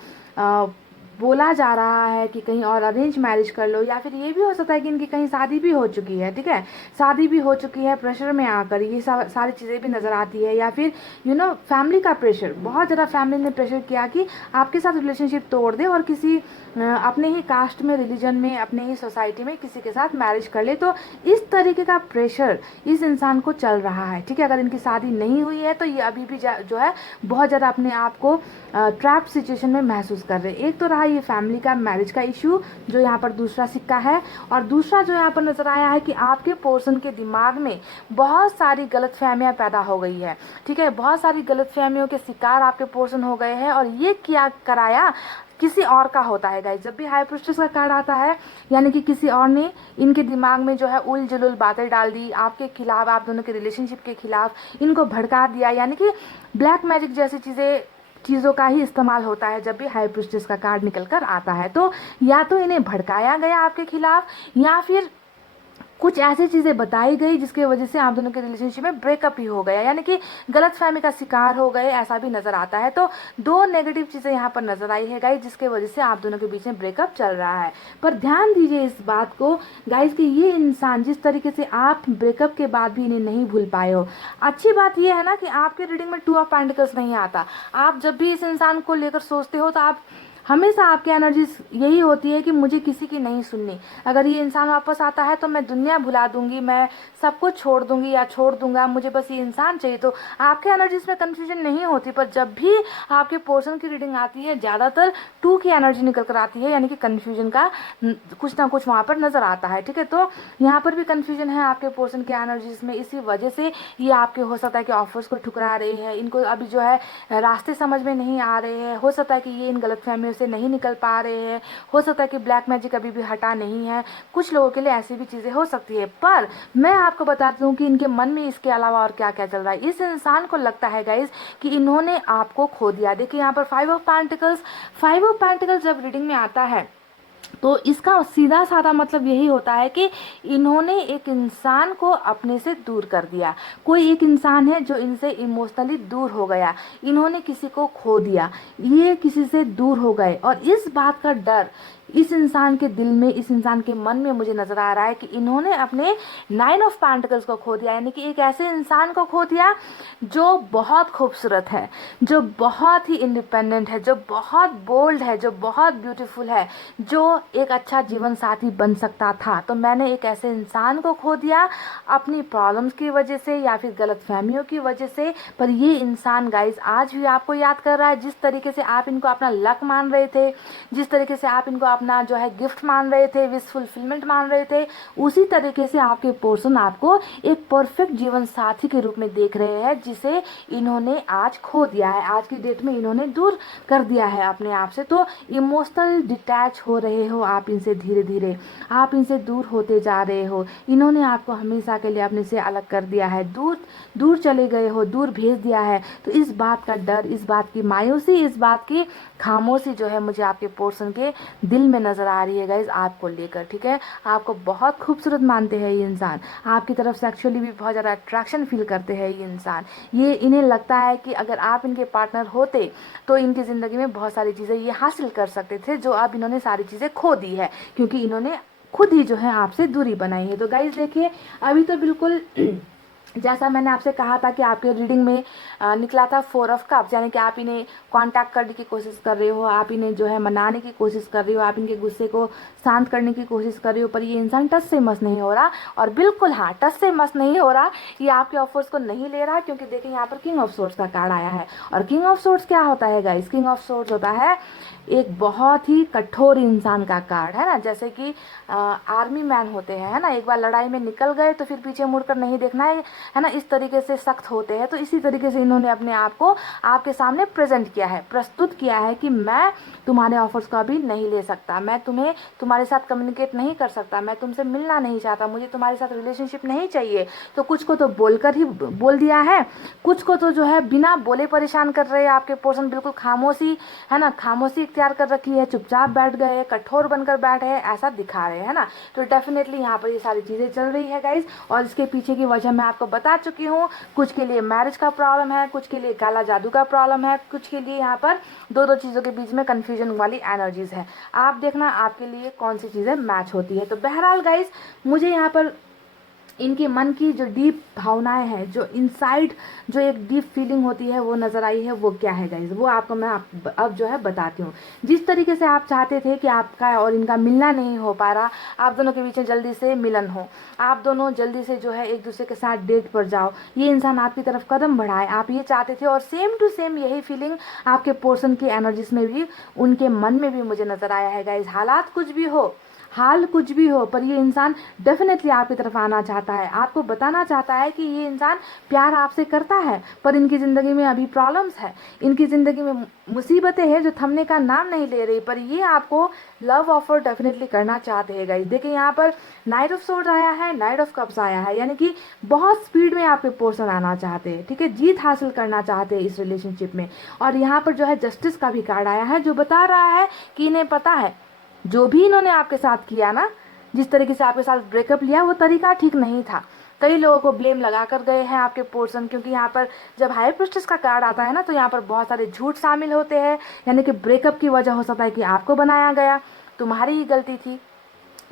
बोला जा रहा है कि कहीं और अरेंज मैरिज कर लो, या फिर ये भी हो सकता है कि इनकी कहीं शादी भी हो चुकी है। ठीक है, शादी भी हो चुकी है, प्रेशर में आकर ये सारी चीज़ें भी नज़र आती है। या फिर फैमिली का प्रेशर, बहुत ज़्यादा फैमिली ने प्रेशर किया कि आपके साथ रिलेशनशिप तोड़ दे और किसी अपने ही कास्ट में, रिलीजन में, अपने ही सोसाइटी में किसी के साथ मैरिज कर ले। तो इस तरीके का प्रेशर इस इंसान को चल रहा है। ठीक है, अगर इनकी शादी नहीं हुई है तो ये अभी भी जो है बहुत ज़्यादा अपने आप को ट्रैप सिचुएशन में महसूस कर रहे हैं। एक तो रहा ये फैमिली का, मैरिज का इशू, जो यहाँ पर दूसरा सिक्का है, और दूसरा जो यहाँ पर नजर आया है कि आपके पर्सन के दिमाग में बहुत सारी गलतफहमियां पैदा हो गई है। ठीक है, बहुत सारी गलतफहमियों के शिकार आपके पर्सन हो गए हैं, और ये क्या कराया किसी और का होता है गाइस। जब भी हाई प्रिस्टेस का कार्ड आता है, यानी कि किसी और ने इनके दिमाग में जो है उल जुलुल बातें डाल दी आपके खिलाफ, आप दोनों के रिलेशनशिप के खिलाफ इनको भड़का दिया। यानी कि ब्लैक मैजिक जैसी चीज़ों का ही इस्तेमाल होता है जब भी हाई प्रिस्टेस का कार्ड निकल कर आता है। तो या तो इन्हें भड़काया गया आपके खिलाफ, या फिर कुछ ऐसी चीज़ें बताई गई जिसकी वजह से आप दोनों के रिलेशनशिप में ब्रेकअप ही हो गया, यानी कि गलतफहमी का शिकार हो गए, ऐसा भी नज़र आता है। तो दो नेगेटिव चीज़ें यहाँ पर नज़र आई है गाइस, जिसके वजह से आप दोनों के बीच में ब्रेकअप चल रहा है। पर ध्यान दीजिए इस बात को गाइस कि ये इंसान जिस तरीके से आप ब्रेकअप के बाद भी इन्हें नहीं भूल पाए हो, अच्छी बात यह है ना कि आपके रीडिंग में 2 ऑफ पेंटिकल्स नहीं आता। आप जब भी इस इंसान को लेकर सोचते हो तो आप हमेशा आपकी एनर्जी यही होती है कि मुझे किसी की नहीं सुननी, अगर ये इंसान वापस आता है तो मैं दुनिया भुला दूंगी, मैं सब कुछ छोड़ दूंगी या छोड़ दूंगा, मुझे बस ये इंसान चाहिए। तो आपके एनर्जीज में कंफ्यूजन नहीं होती, पर जब भी आपके पर्सन की रीडिंग आती है ज़्यादातर 2 की एनर्जी निकल कर आती है, यानी कि कन्फ्यूजन का कुछ ना कुछ वहाँ पर नज़र आता है। ठीक है, तो यहाँ पर भी कन्फ्यूजन है आपके पर्सन के एनर्जीज में, इसी वजह से ये आपके हो सकता है कि ऑफर्स को ठुकरा रहे हैं, इनको अभी जो है रास्ते समझ में नहीं आ रहे हैं, हो सकता है कि ये इन गलतफहमियों से नहीं निकल पा रहे हैं, हो सकता है कि ब्लैक मैजिक अभी भी हटा नहीं है, कुछ लोगों के लिए ऐसी भी चीज़ें हो सकती है। पर मैं आपको बताती हूँ कि इनके मन में इसके अलावा और क्या क्या चल रहा है। इस इंसान को लगता है गाइज कि इन्होंने आपको खो दिया। देखिए यहाँ पर 5 ऑफ पेंटिकल्स जब रीडिंग में आता है तो इसका सीधा साधा मतलब यही होता है कि इन्होंने एक इंसान को अपने से दूर कर दिया। कोई एक इंसान है जो इनसे इमोशनली दूर हो गया, इन्होंने किसी को खो दिया, ये किसी से दूर हो गए, और इस बात का डर इस इंसान के दिल में, इस इंसान के मन में मुझे नजर आ रहा है कि इन्होंने अपने 9 ऑफ पेंटिकल्स को खो दिया, यानी कि एक ऐसे इंसान को खो दिया जो बहुत खूबसूरत है, जो बहुत ही इंडिपेंडेंट है, जो बहुत बोल्ड है, जो बहुत ब्यूटीफुल है, जो एक अच्छा जीवन साथी बन सकता था। तो मैंने एक ऐसे इंसान को खो दिया अपनी प्रॉब्लम्स की वजह से या फिर गलतफहमियों की वजह से। पर ये इंसान गाइस आज भी आपको याद कर रहा है। जिस तरीके से आप इनको अपना लक मान रहे थे, जिस तरीके से आप इनको अपना जो है गिफ्ट मान रहे थे, विश फुलफिलमेंट मान रहे थे, उसी तरीके से आपके पर्सन आपको एक परफेक्ट जीवन साथी के रूप में देख रहे हैं, जिसे इन्होंने आज खो दिया है, आज की डेट में इन्होंने दूर कर दिया है अपने आप से। तो इमोशनल डिटैच हो रहे हो आप इनसे, धीरे धीरे आप इनसे दूर होते जा रहे हो। इन्होंने आपको हमेशा के लिए अपने से अलग कर दिया है, दूर दूर चले गए हो, दूर भेज दिया है। तो इस बात का डर, इस बात की मायूसी, इस बात की खामोशी जो है मुझे आपके पर्सन के दिल में नज़र आ रही है गाइज आपको लेकर, ठीक है। आपको बहुत खूबसूरत मानते हैं ये इंसान, आपकी तरफ से एक्चुअली भी बहुत ज़्यादा अट्रैक्शन फील करते हैं ये इंसान। ये इन्हें लगता है कि अगर आप इनके पार्टनर होते तो इनकी ज़िंदगी में बहुत सारी चीज़ें ये हासिल कर सकते थे, जो अब इन्होंने सारी चीज़ें खो दी है, क्योंकि इन्होंने खुद ही जो है आपसे दूरी बनाई है। तो गाइज देखिए, अभी तो बिल्कुल जैसा मैंने आपसे कहा था कि आपके रीडिंग में निकला था 4 ऑफ कप्स, यानी कि आप इन्हें कांटेक्ट करने की कोशिश कर रहे हो, आप इन्हें जो है मनाने की कोशिश कर रहे हो, आप इनके गुस्से को शांत करने की कोशिश कर रहे हो, पर ये इंसान टस से मस नहीं हो रहा। और बिल्कुल हाँ, टस से मस नहीं हो रहा, ये आपके ऑफर्स को नहीं ले रहा, क्योंकि देखिए यहाँ पर किंग ऑफ सोर्ड्स का कार्ड आया है। और किंग ऑफ सोर्ड्स क्या होता है गाइस? किंग ऑफ सोर्ड्स होता है एक बहुत ही कठोर इंसान का कार्ड, है ना। जैसे कि आर्मी मैन होते हैं, है ना, एक बार लड़ाई में निकल गए तो फिर पीछे मुड़कर नहीं देखना है ना, इस तरीके से सख्त होते हैं। तो इसी तरीके से इन्होंने अपने आप को आपके सामने प्रेजेंट किया है, प्रस्तुत किया है कि मैं तुम्हारे ऑफर्स को अभी नहीं ले सकता, मैं तुम्हारे साथ कम्युनिकेट नहीं कर सकता, मैं तुमसे मिलना नहीं चाहता, मुझे तुम्हारे साथ रिलेशनशिप नहीं चाहिए। तो कुछ को तो बोलकर ही बोल दिया है, कुछ को तो जो है बिना बोले परेशान कर रहे हैं आपके पर्सन, बिल्कुल खामोशी, है ना, खामोशी इख्तियार कर रखी है, चुपचाप बैठ गए, कठोर बनकर बैठे हैं, ऐसा दिखा रहे हैं ना। तो डेफिनेटली यहाँ पर ये सारी चीज़ें चल रही है गाइज, और इसके पीछे की वजह मैं आपको बता चुकी हूँ। कुछ के लिए मैरिज का प्रॉब्लम है, कुछ के लिए काला जादू का प्रॉब्लम है, कुछ के लिए यहाँ पर दो चीज़ों के बीच में कन्फ्यूजन वाली एनर्जीज है। आप देखना आपके लिए कौन सी चीज़ें मैच होती है। तो बहरहाल गाइज, मुझे यहाँ पर इनके मन की जो डीप भावनाएं हैं, जो इनसाइड जो एक डीप फीलिंग होती है वो नज़र आई है। वो क्या है गाइज, वो आपको मैं अब जो है बताती हूँ। जिस तरीके से आप चाहते थे कि आपका और इनका मिलना नहीं हो पा रहा, आप दोनों के बीच में जल्दी से मिलन हो, आप दोनों जल्दी से जो है एक दूसरे के साथ डेट पर जाओ, ये इंसान आपकी तरफ कदम बढ़ाए, आप ये चाहते थे। और सेम टू सेम यही फीलिंग आपके पर्सन की एनर्जीज में भी, उनके मन में भी मुझे नज़र आया है गाइज। हालात कुछ भी हो, हाल कुछ भी हो, पर ये इंसान डेफिनेटली आपकी तरफ आना चाहता है, आपको बताना चाहता है कि ये इंसान प्यार आपसे करता है, पर इनकी ज़िंदगी में अभी प्रॉब्लम्स है, इनकी ज़िंदगी में मुसीबतें हैं जो थमने का नाम नहीं ले रही, पर ये आपको लव ऑफर डेफिनेटली करना चाहते हैं गाइस। देखिए यहाँ पर नाइट ऑफ सोर्ड्स आया है, नाइट ऑफ कप्स आया है, यानी कि बहुत स्पीड में आपके पर्सन आना चाहते हैं, ठीक है, जीत हासिल करना चाहते हैं इस रिलेशनशिप में। और यहाँ पर जो है जस्टिस का भी कार्ड आया है, जो बता रहा है कि इन्हें पता है जो भी इन्होंने आपके साथ किया ना, जिस तरीके से आपके साथ ब्रेकअप लिया, वो तरीका ठीक नहीं था। कई लोगों को ब्लेम लगा कर गए हैं आपके पर्सन, क्योंकि यहाँ पर जब हाई प्रीस्टेस का कार्ड आता है ना, तो यहाँ पर बहुत सारे झूठ शामिल होते हैं, यानी कि ब्रेकअप की वजह हो सकता है कि आपको बनाया गया, तुम्हारी ही गलती थी,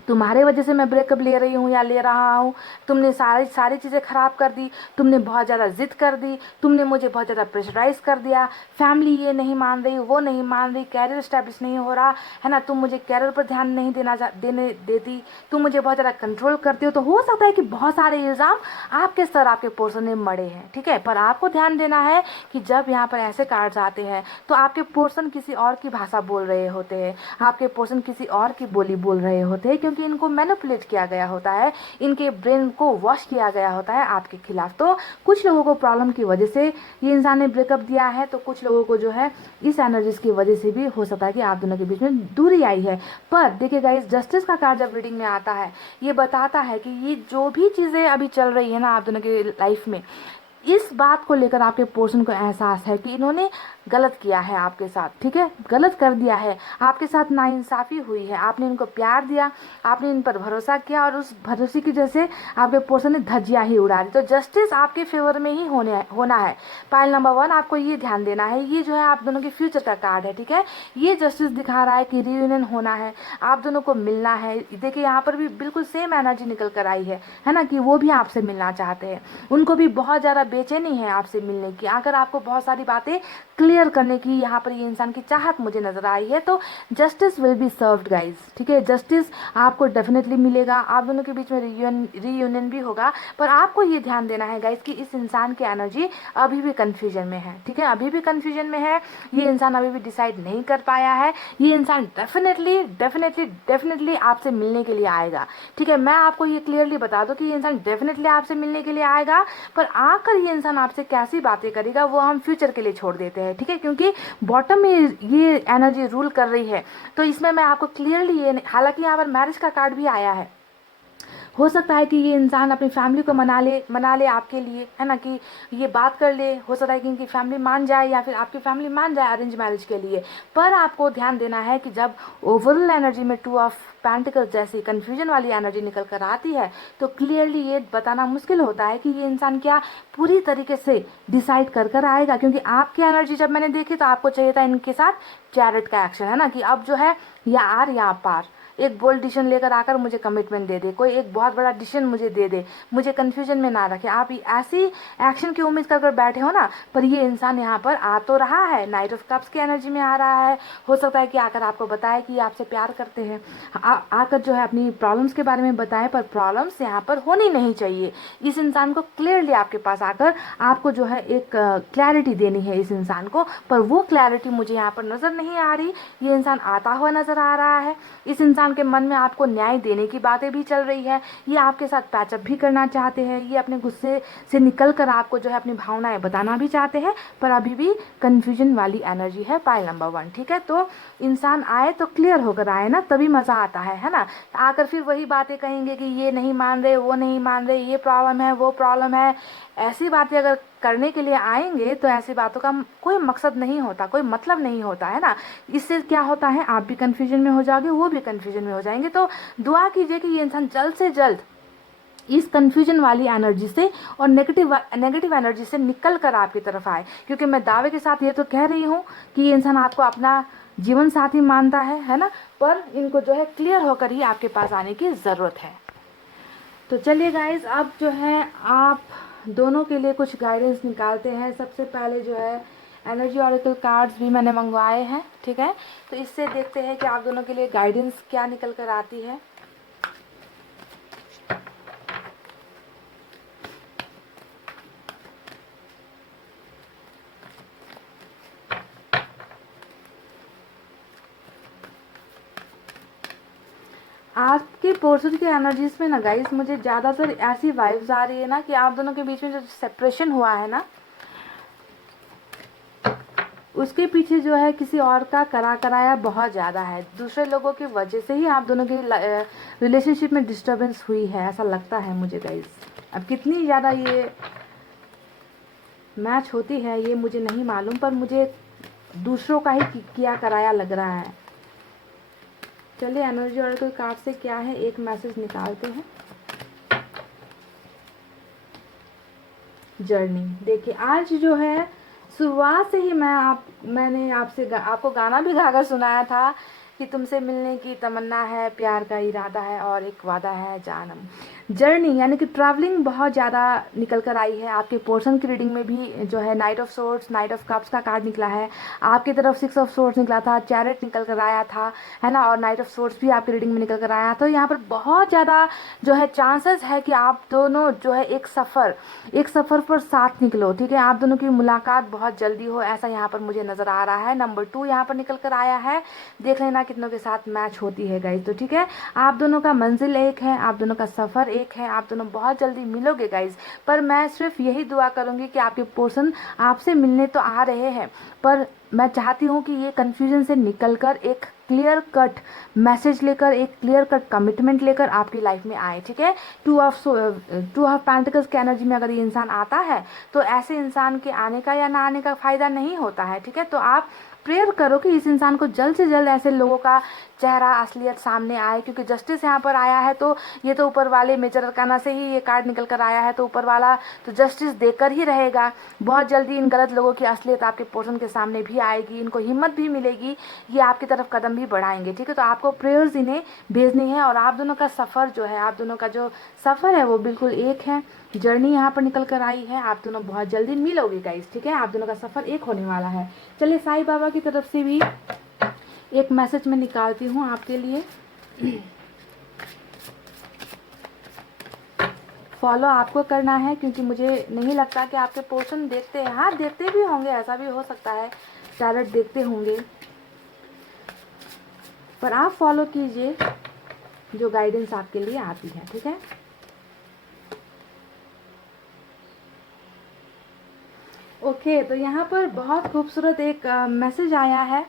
तुम्हारे वजह से मैं ब्रेकअप ले रही हूँ या ले रहा हूँ, तुमने सारी चीज़ें ख़राब कर दी, तुमने बहुत ज़्यादा जिद कर दी, तुमने मुझे बहुत ज़्यादा प्रेशराइज कर दिया, फैमिली ये नहीं मान रही, वो नहीं मान रही, कैरियर स्टैब्लिश नहीं हो रहा है ना, तुम मुझे कैरियर पर ध्यान नहीं देने देती, तुम मुझे बहुत ज़्यादा कंट्रोल करती हो। तो हो सकता है कि बहुत सारे इल्ज़ाम आपके सर आपके पर्सन ने मढ़े हैं, ठीक है, पर आपको ध्यान देना है कि जब यहाँ पर ऐसे कार्ड्स आते हैं तो आपके पर्सन किसी और की भाषा बोल रहे होते हैं, आपके पर्सन किसी और की बोली बोल रहे होते हैं, क्योंकि इनको मैनिपुलेट किया गया होता है, इनके ब्रेन को वॉश किया गया होता है आपके खिलाफ। तो कुछ लोगों को प्रॉब्लम की वजह से ये इंसान ने ब्रेकअप दिया है, तो कुछ लोगों को जो है इस एनर्जीज की वजह से भी हो सकता है कि आप दोनों के बीच में दूरी आई है। पर देखिए गाइस, जस्टिस का कार्ड जब रीडिंग में आता है, ये बताता है कि ये जो भी चीज़ें अभी चल रही है ना आप दोनों के लाइफ में, इस बात को लेकर आपके पर्सन को एहसास है कि इन्होंने गलत किया है आपके साथ, ठीक है, गलत कर दिया है, आपके साथ नाइंसाफ़ी हुई है, आपने इनको प्यार दिया, आपने इन पर भरोसा किया, और उस भरोसे की वजह से आपके पर्सन ने धज्जियाँ ही उड़ा दी। तो जस्टिस आपके फेवर में ही होना है। पाइल नंबर 1 आपको ये ध्यान देना है, ये जो है आप दोनों के फ्यूचर का कार्ड है, ठीक है, ये जस्टिस दिखा रहा है कि रियूनियन होना है, आप दोनों को मिलना है। देखिए यहाँ पर भी बिल्कुल सेम एनर्जी निकल कर आई है ना, कि वो भी आपसे मिलना चाहते हैं, उनको भी बहुत ज़्यादा बेचैनी है आपसे मिलने की, अगर आपको बहुत सारी बातें क्लियर करने की यहाँ पर ये इंसान की चाहत मुझे नज़र आई है, तो justice will be served guys, ठीक है। जस्टिस आपको डेफिनेटली मिलेगा, आप दोनों के बीच में रीयूनियन भी होगा। पर आपको ये ध्यान देना है गाइज कि इस इंसान की एनर्जी अभी भी कन्फ्यूजन में है, ठीक है, अभी भी कन्फ्यूजन में है। ये इंसान अभी भी डिसाइड नहीं कर पाया है। ये इंसान डेफिनेटली डेफिनेटली डेफिनेटली आपसे मिलने के लिए आएगा, ठीक है। मैं आपको ये क्लियरली बता दूं कि ये इंसान डेफिनेटली आपसे मिलने के लिए आएगा, पर आकर ये इंसान आपसे कैसी बातें करेगा वो हम फ्यूचर के लिए छोड़ देते हैं, ठीक है, क्योंकि बॉटम में ये एनर्जी रूल कर रही है। तो इसमें मैं आपको क्लियरली ये, हालांकि यहाँ पर मैरिज का कार्ड भी आया है, हो सकता है कि ये इंसान अपनी फैमिली को मना ले आपके लिए, है ना, कि ये बात कर ले, हो सकता है कि इनकी फैमिली मान जाए या फिर आपकी फैमिली मान जाए अरेंज मैरिज के लिए। पर आपको ध्यान देना है कि जब ओवरऑल एनर्जी में 2 ऑफ पेंटिकल्स जैसी कंफ्यूजन वाली एनर्जी निकल कर आती है, तो क्लियरली ये बताना मुश्किल होता है कि ये इंसान क्या पूरी तरीके से डिसाइड कर आएगा, क्योंकि आपकी एनर्जी जब मैंने देखी तो आपको चाहिए था इनके साथ चैरिट का एक्शन, है ना, कि अब जो है या आर या पार, एक बोल्ड डिसीजन लेकर आकर मुझे कमिटमेंट दे दे, कोई एक बहुत बड़ा डिसीजन मुझे दे दे, मुझे कंफ्यूजन में ना रखे। आप ऐसी एक्शन की उम्मीद कर बैठे हो ना, पर ये इंसान यहाँ पर आ तो रहा है, नाइट ऑफ कप्स की एनर्जी में आ रहा है। हो सकता है कि आकर आपको बताए कि आपसे प्यार करते हैं, आकर जो है अपनी प्रॉब्लम्स के बारे में बताएं, पर प्रॉब्लम्स यहाँ पर होनी नहीं चाहिए। इस इंसान को क्लियरली आपके पास आकर आपको जो है एक क्लैरिटी देनी है इस इंसान को, पर वो क्लैरिटी मुझे यहाँ पर नज़र नहीं आ रही। ये इंसान आता हुआ नज़र आ रहा है, इस इंसान के मन में आपको न्याय देने की बातें भी चल रही है, ये आपके साथ पैचअप भी करना चाहते हैं, ये अपने गुस्से से निकलकर आपको जो है अपनी भावनाएं बताना भी चाहते हैं, पर अभी भी कंफ्यूजन वाली एनर्जी है पाइल नंबर 1, ठीक है। तो इंसान आए तो क्लियर होकर आए ना, तभी मजा आता है ना। आकर फिर वही बातें कहेंगे कि ये नहीं मान रहे, वो नहीं मान रहे, ये प्रॉब्लम है, वो प्रॉब्लम है, ऐसी बातें अगर करने के लिए आएंगे तो ऐसी बातों का कोई मकसद नहीं होता, कोई मतलब नहीं होता, है ना। इससे क्या होता है, आप भी कंफ्यूजन में हो जाओगे, वो भी कंफ्यूजन में हो जाएंगे। तो दुआ कीजिए कि ये इंसान जल्द से जल्द इस कंफ्यूजन वाली एनर्जी से और नेगेटिव एनर्जी से निकल कर आपकी तरफ आए, क्योंकि मैं दावे के साथ ये तो कह रही हूँ कि ये इंसान आपको अपना जीवन साथी मानता है ना, पर इनको जो है क्लियर होकर ही आपके पास आने की ज़रूरत है। तो चलिए गाइज, अब जो है आप दोनों के लिए कुछ गाइडेंस निकालते हैं। सबसे पहले जो है एनर्जी ऑरेकल कार्ड्स भी मैंने मंगवाए हैं, ठीक है, तो इससे देखते हैं कि आप दोनों के लिए गाइडेंस क्या निकल कर आती है। आपके पोर्शन की एनर्जीज में ना गाइस मुझे ज़्यादातर ऐसी वाइब्स आ रही है ना कि आप दोनों के बीच में जो सेपरेशन हुआ है ना, उसके पीछे जो है किसी और का कराया बहुत ज़्यादा है। दूसरे लोगों की वजह से ही आप दोनों की रिलेशनशिप में डिस्टर्बेंस हुई है, ऐसा लगता है मुझे गाइस। अब कितनी ज़्यादा ये मैच होती है ये मुझे नहीं मालूम, पर मुझे दूसरों का ही किया कराया लग रहा है। चलिए एनर्जी ऑरेकल कार्ड से क्या है एक मैसेज निकालते हैं। जर्नी, देखिए आज जो है शुरुआत से ही मैंने आपको गाना भी गाकर सुनाया था कि तुमसे मिलने की तमन्ना है, प्यार का इरादा है और एक वादा है जानम। जर्नी यानी कि ट्रैवलिंग बहुत ज़्यादा निकल कर आई है। आपके पोर्शन की रीडिंग में भी जो है night of swords, night of cups का कार्ड निकला है, आपकी तरफ 6 ऑफ सोर्ड्स निकला था, चैरिट निकल कर आया था, है ना, और नाइट ऑफ सोर्ड्स भी आपकी रीडिंग में निकल कर आया। तो यहाँ पर बहुत ज़्यादा जो है चांसेस है कि आप दोनों जो है एक सफ़र पर साथ निकलो, ठीक है, आप दोनों की मुलाकात बहुत जल्दी हो, ऐसा यहाँ पर मुझे नज़र आ रहा है। नंबर 2 यहाँ पर निकल कर आया है, देख लेना कितनों के साथ मैच होती है गाइज। तो ठीक है, आप दोनों का मंजिल एक है, आप दोनों का सफ़र एक है, आप दोनों बहुत जल्दी मिलोगे गाइज। पर मैं सिर्फ यही दुआ करूँगी कि आपके पर्सन आपसे मिलने तो आ रहे हैं, पर मैं चाहती हूँ कि ये कन्फ्यूजन से निकलकर एक क्लियर कट मैसेज लेकर, एक क्लियर कट कमिटमेंट लेकर आपकी लाइफ में आए, ठीक है। 2 ऑफ पेंटिकल्स की एनर्जी में अगर ये इंसान आता है तो ऐसे इंसान के आने का या ना आने का फ़ायदा नहीं होता है, ठीक है। तो आप प्रेयर करो कि इस इंसान को जल्द से जल्द ऐसे लोगों का चेहरा असलियत सामने आए, क्योंकि जस्टिस यहाँ पर आया है। तो ये तो ऊपर वाले मेजर अरकाना से ही ये कार्ड निकल कर आया है, तो ऊपर वाला तो जस्टिस देकर ही रहेगा। बहुत जल्दी इन गलत लोगों की असलियत आपके पर्सन के सामने भी आएगी, इनको हिम्मत भी मिलेगी, ये आपकी तरफ कदम भी बढ़ाएंगे, ठीक है। तो आपको प्रेयर्स इन्हें भेजनी है और आप दोनों का सफ़र जो है, आप दोनों का जो सफ़र है वो बिल्कुल एक है। जर्नी यहाँ पर निकल कर आई है। आप दोनों बहुत जल्दी मिलोगे गाइस, ठीक है। आप दोनों का सफ़र एक होने वाला है। चलिए साईं बाबा की तरफ से भी एक मैसेज मैं निकालती हूँ आपके लिए। फॉलो आपको करना है, क्योंकि मुझे नहीं लगता कि आपके पोर्शन देखते हैं। हाँ, देखते भी होंगे, ऐसा भी हो सकता है, डायरेक्ट देखते होंगे, पर आप फॉलो कीजिए जो गाइडेंस आपके लिए आती है, ठीक है। ओके, तो यहाँ पर बहुत खूबसूरत एक मैसेज आया है।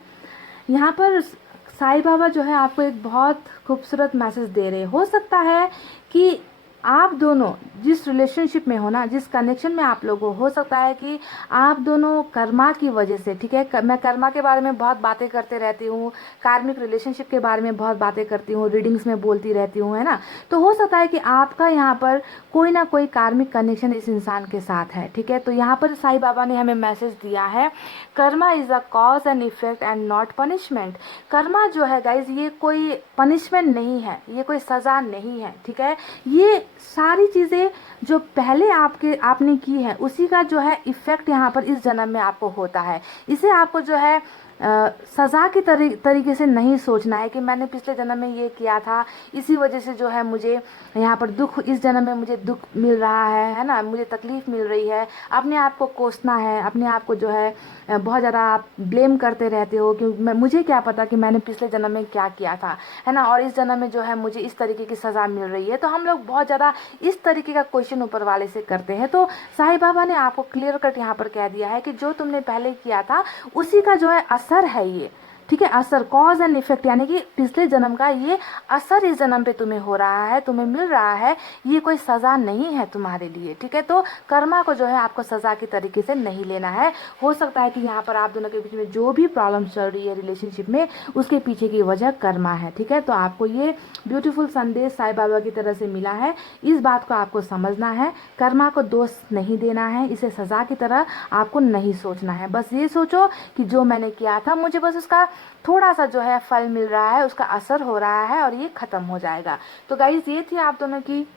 यहाँ पर साईं बाबा जो है आपको एक बहुत खूबसूरत मैसेज दे रहे हैं। हो सकता है कि आप दोनों जिस रिलेशनशिप में हो ना, जिस कनेक्शन में आप लोग हो सकता है कि आप दोनों कर्मा की वजह से, ठीक है, मैं कर्मा के बारे में बहुत बातें करते रहती हूँ, कार्मिक रिलेशनशिप के बारे में बहुत बातें करती हूँ, रीडिंग्स में बोलती रहती हूँ, है ना। तो हो सकता है कि आपका यहाँ पर कोई ना कोई कार्मिक कनेक्शन इस इंसान के साथ है, ठीक है। तो यहाँ पर साईं बाबा ने हमें मैसेज दिया है, Karma is a cause and effect and not punishment. Karma जो है गाइज, ये कोई पनिशमेंट नहीं है, ये कोई सज़ा नहीं है, ठीक है। ये सारी चीज़ें जो पहले आपने की है, उसी का जो है इफ़ेक्ट यहाँ पर इस जन्म में आपको होता है। इसे आपको जो है सज़ा की तरीके से नहीं सोचना है कि मैंने पिछले जन्म में ये किया था, इसी वजह से जो है मुझे यहाँ पर दुख, इस जन्म में मुझे दुख मिल रहा है ना, मुझे तकलीफ़ मिल रही है। अपने आप को कोसना है, अपने आप को जो है बहुत ज़्यादा आप ब्लेम करते रहते हो कि मुझे क्या पता कि मैंने पिछले जन्म में क्या किया था, है ना, और इस जन्म में जो है मुझे इस तरीके की सज़ा मिल रही है। तो हम लोग बहुत ज़्यादा इस तरीके का क्वेश्चन ऊपर वाले से करते हैं। तो साईं बाबा ने आपको क्लियर कट यहाँ पर कह दिया है कि जो तुमने पहले किया था उसी का जो है असर है ये, ठीक है। असर, कॉज एंड इफेक्ट, यानी कि पिछले जन्म का ये असर इस जन्म पे तुम्हें हो रहा है, तुम्हें मिल रहा है। ये कोई सज़ा नहीं है तुम्हारे लिए, ठीक है। तो कर्मा को जो है आपको सज़ा की तरीके से नहीं लेना है। हो सकता है कि यहाँ पर आप दोनों के बीच में जो भी प्रॉब्लम चल रही है रिलेशनशिप में, उसके पीछे की वजह कर्मा है, ठीक है। तो आपको ये ब्यूटीफुल संदेश साईं बाबा की तरफ से मिला है। इस बात को आपको समझना है, कर्मा को दोष नहीं देना है, इसे सज़ा की तरह आपको नहीं सोचना है। बस ये सोचो कि जो मैंने किया था मुझे बस उसका थोड़ा सा जो है फल मिल रहा है, उसका असर हो रहा है और ये ख़त्म हो जाएगा। तो गाइज, ये थी आप दोनों की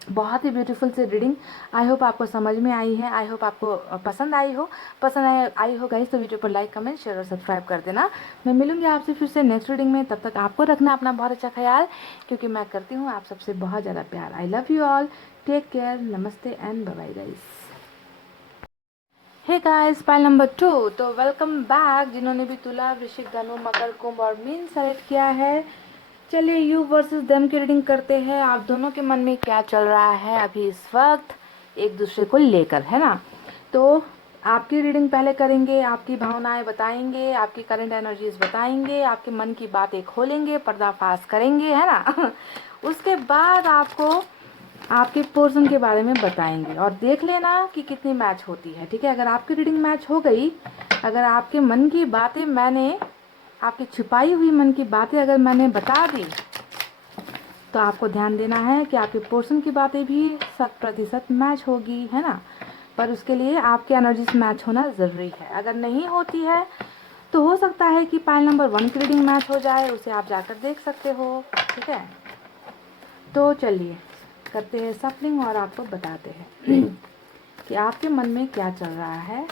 बहुत ही ब्यूटीफुल सी रीडिंग। आई होप आपको समझ में आई है, आई होप आपको पसंद आई हो गाइज। तो वीडियो पर लाइक, कमेंट, शेयर और सब्सक्राइब कर देना। मैं मिलूंगी आपसे फिर से नेक्स्ट रीडिंग में। तब तक आपको रखना अपना बहुत अच्छा ख्याल, क्योंकि मैं करती हूँ आप सबसे बहुत ज़्यादा प्यार। I love you all, take care, नमस्ते and bye bye guys. Hey guys, pile number 2। तो वेलकम बैक, जिन्होंने भी तुला, वृश्चिक, धनु, मकर, कुंभ और मीन सेलेक्ट किया है। चलिए यू वर्सेस देम की रीडिंग करते हैं। आप दोनों के मन में क्या चल रहा है अभी इस वक्त एक दूसरे को लेकर, है ना। तो आपकी रीडिंग पहले करेंगे, आपकी भावनाएं बताएंगे, आपकी करंट एनर्जीज बताएंगे, आपके मन की बातें खोलेंगे, पर्दाफाश करेंगे, है ना। उसके बाद आपको आपके पोर्शन के बारे में बताएंगे और देख लेना कि कितनी मैच होती है, ठीक है। अगर आपकी रीडिंग मैच हो गई, अगर आपके मन की बातें मैंने, आपकी छुपाई हुई मन की बातें अगर मैंने बता दी, तो आपको ध्यान देना है कि आपके पोर्शन की बातें भी 100% मैच होगी, है ना। पर उसके लिए आपके एनर्जीज मैच होना ज़रूरी है। अगर नहीं होती है तो हो सकता है कि पाइल नंबर 1 की रीडिंग मैच हो जाए, उसे आप जाकर देख सकते हो, ठीक है। तो चलिए करते हैं सफलिंग और आपको बताते हैं कि आपके मन में क्या चल रहा है।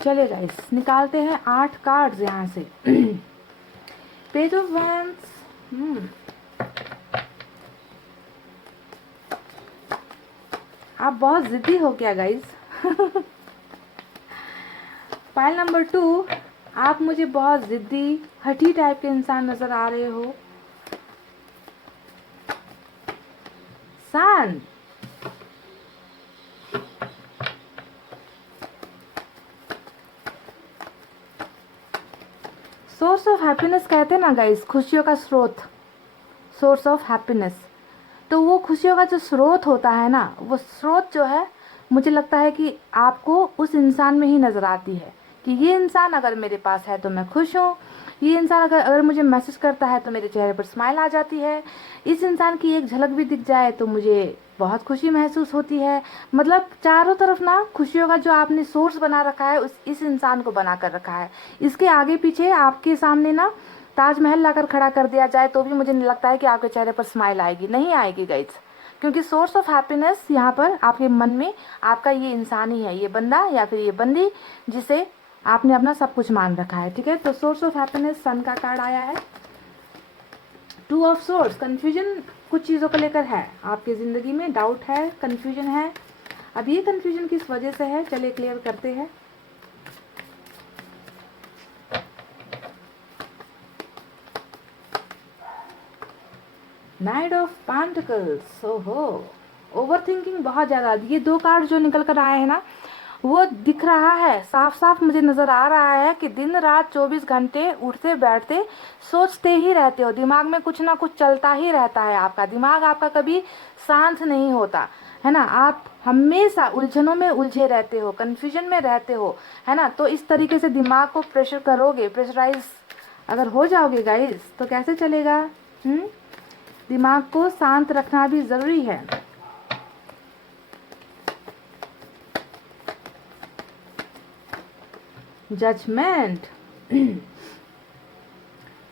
चले गाइस, निकालते हैं 8 कार्ड्स यहाँ से। पेज ऑफ वैंड्स, आप बहुत जिद्दी हो क्या गाइस। पाइल नंबर 2, आप मुझे बहुत जिद्दी, हठी टाइप के इंसान नजर आ रहे हो। सन, सोर्स ऑफ हैप्पीनेस कहते हैं ना गाइस, खुशियों का स्रोत, सोर्स ऑफ हैप्पीनेस। तो वो खुशियों का जो स्रोत होता है ना, वो स्रोत जो है मुझे लगता है कि आपको उस इंसान में ही नज़र आती है, कि ये इंसान अगर मेरे पास है तो मैं खुश हूँ, ये इंसान अगर मुझे मैसेज करता है तो मेरे चेहरे पर स्माइल आ जाती है, इस इंसान की एक झलक भी दिख जाए तो मुझे बहुत खुशी महसूस होती है। मतलब चारों तरफ ना खुशियों का जो आपने सोर्स बना रखा है उस इस इंसान को बना कर रखा है। इसके आगे पीछे आपके सामने ना ताजमहल लाकर खड़ा कर दिया जाए तो भी मुझे नहीं लगता है कि आपके चेहरे पर स्माइल आएगी, नहीं आएगी गाइज। क्योंकि सोर्स ऑफ हैप्पीनेस यहाँ पर आपके मन में आपका ये इंसान ही है, ये बंदा या फिर ये बंदी जिसे आपने अपना सब कुछ मान रखा है। ठीक है, तो सोर्स ऑफ हैप्पीनेस सन का कार्ड आया है। टू ऑफ सोर्स, कंफ्यूजन कुछ चीज़ों को लेकर है आपकी ज़िंदगी में, डाउट है, कंफ्यूजन है। अब ये कंफ्यूजन किस वजह से है, चलिए क्लियर करते हैं। नाइट ऑफ पेंटिकल्स, ओहो, ओवर थिंकिंग बहुत ज़्यादा। ये दो कार्ड जो निकल कर आए हैं ना, वो दिख रहा है, साफ साफ मुझे नज़र आ रहा है कि दिन रात 24 घंटे उठते बैठते सोचते ही रहते हो, दिमाग में कुछ ना कुछ चलता ही रहता है। आपका दिमाग आपका कभी शांत नहीं होता है ना, आप हमेशा उलझनों में उलझे रहते हो, कन्फ्यूजन में रहते हो, है ना। तो इस तरीके से दिमाग को प्रेशर करोगे, प्रेशराइज अगर हो जाओगे गाइस तो कैसे चलेगा। दिमाग को शांत रखना भी ज़रूरी है। जजमेंट,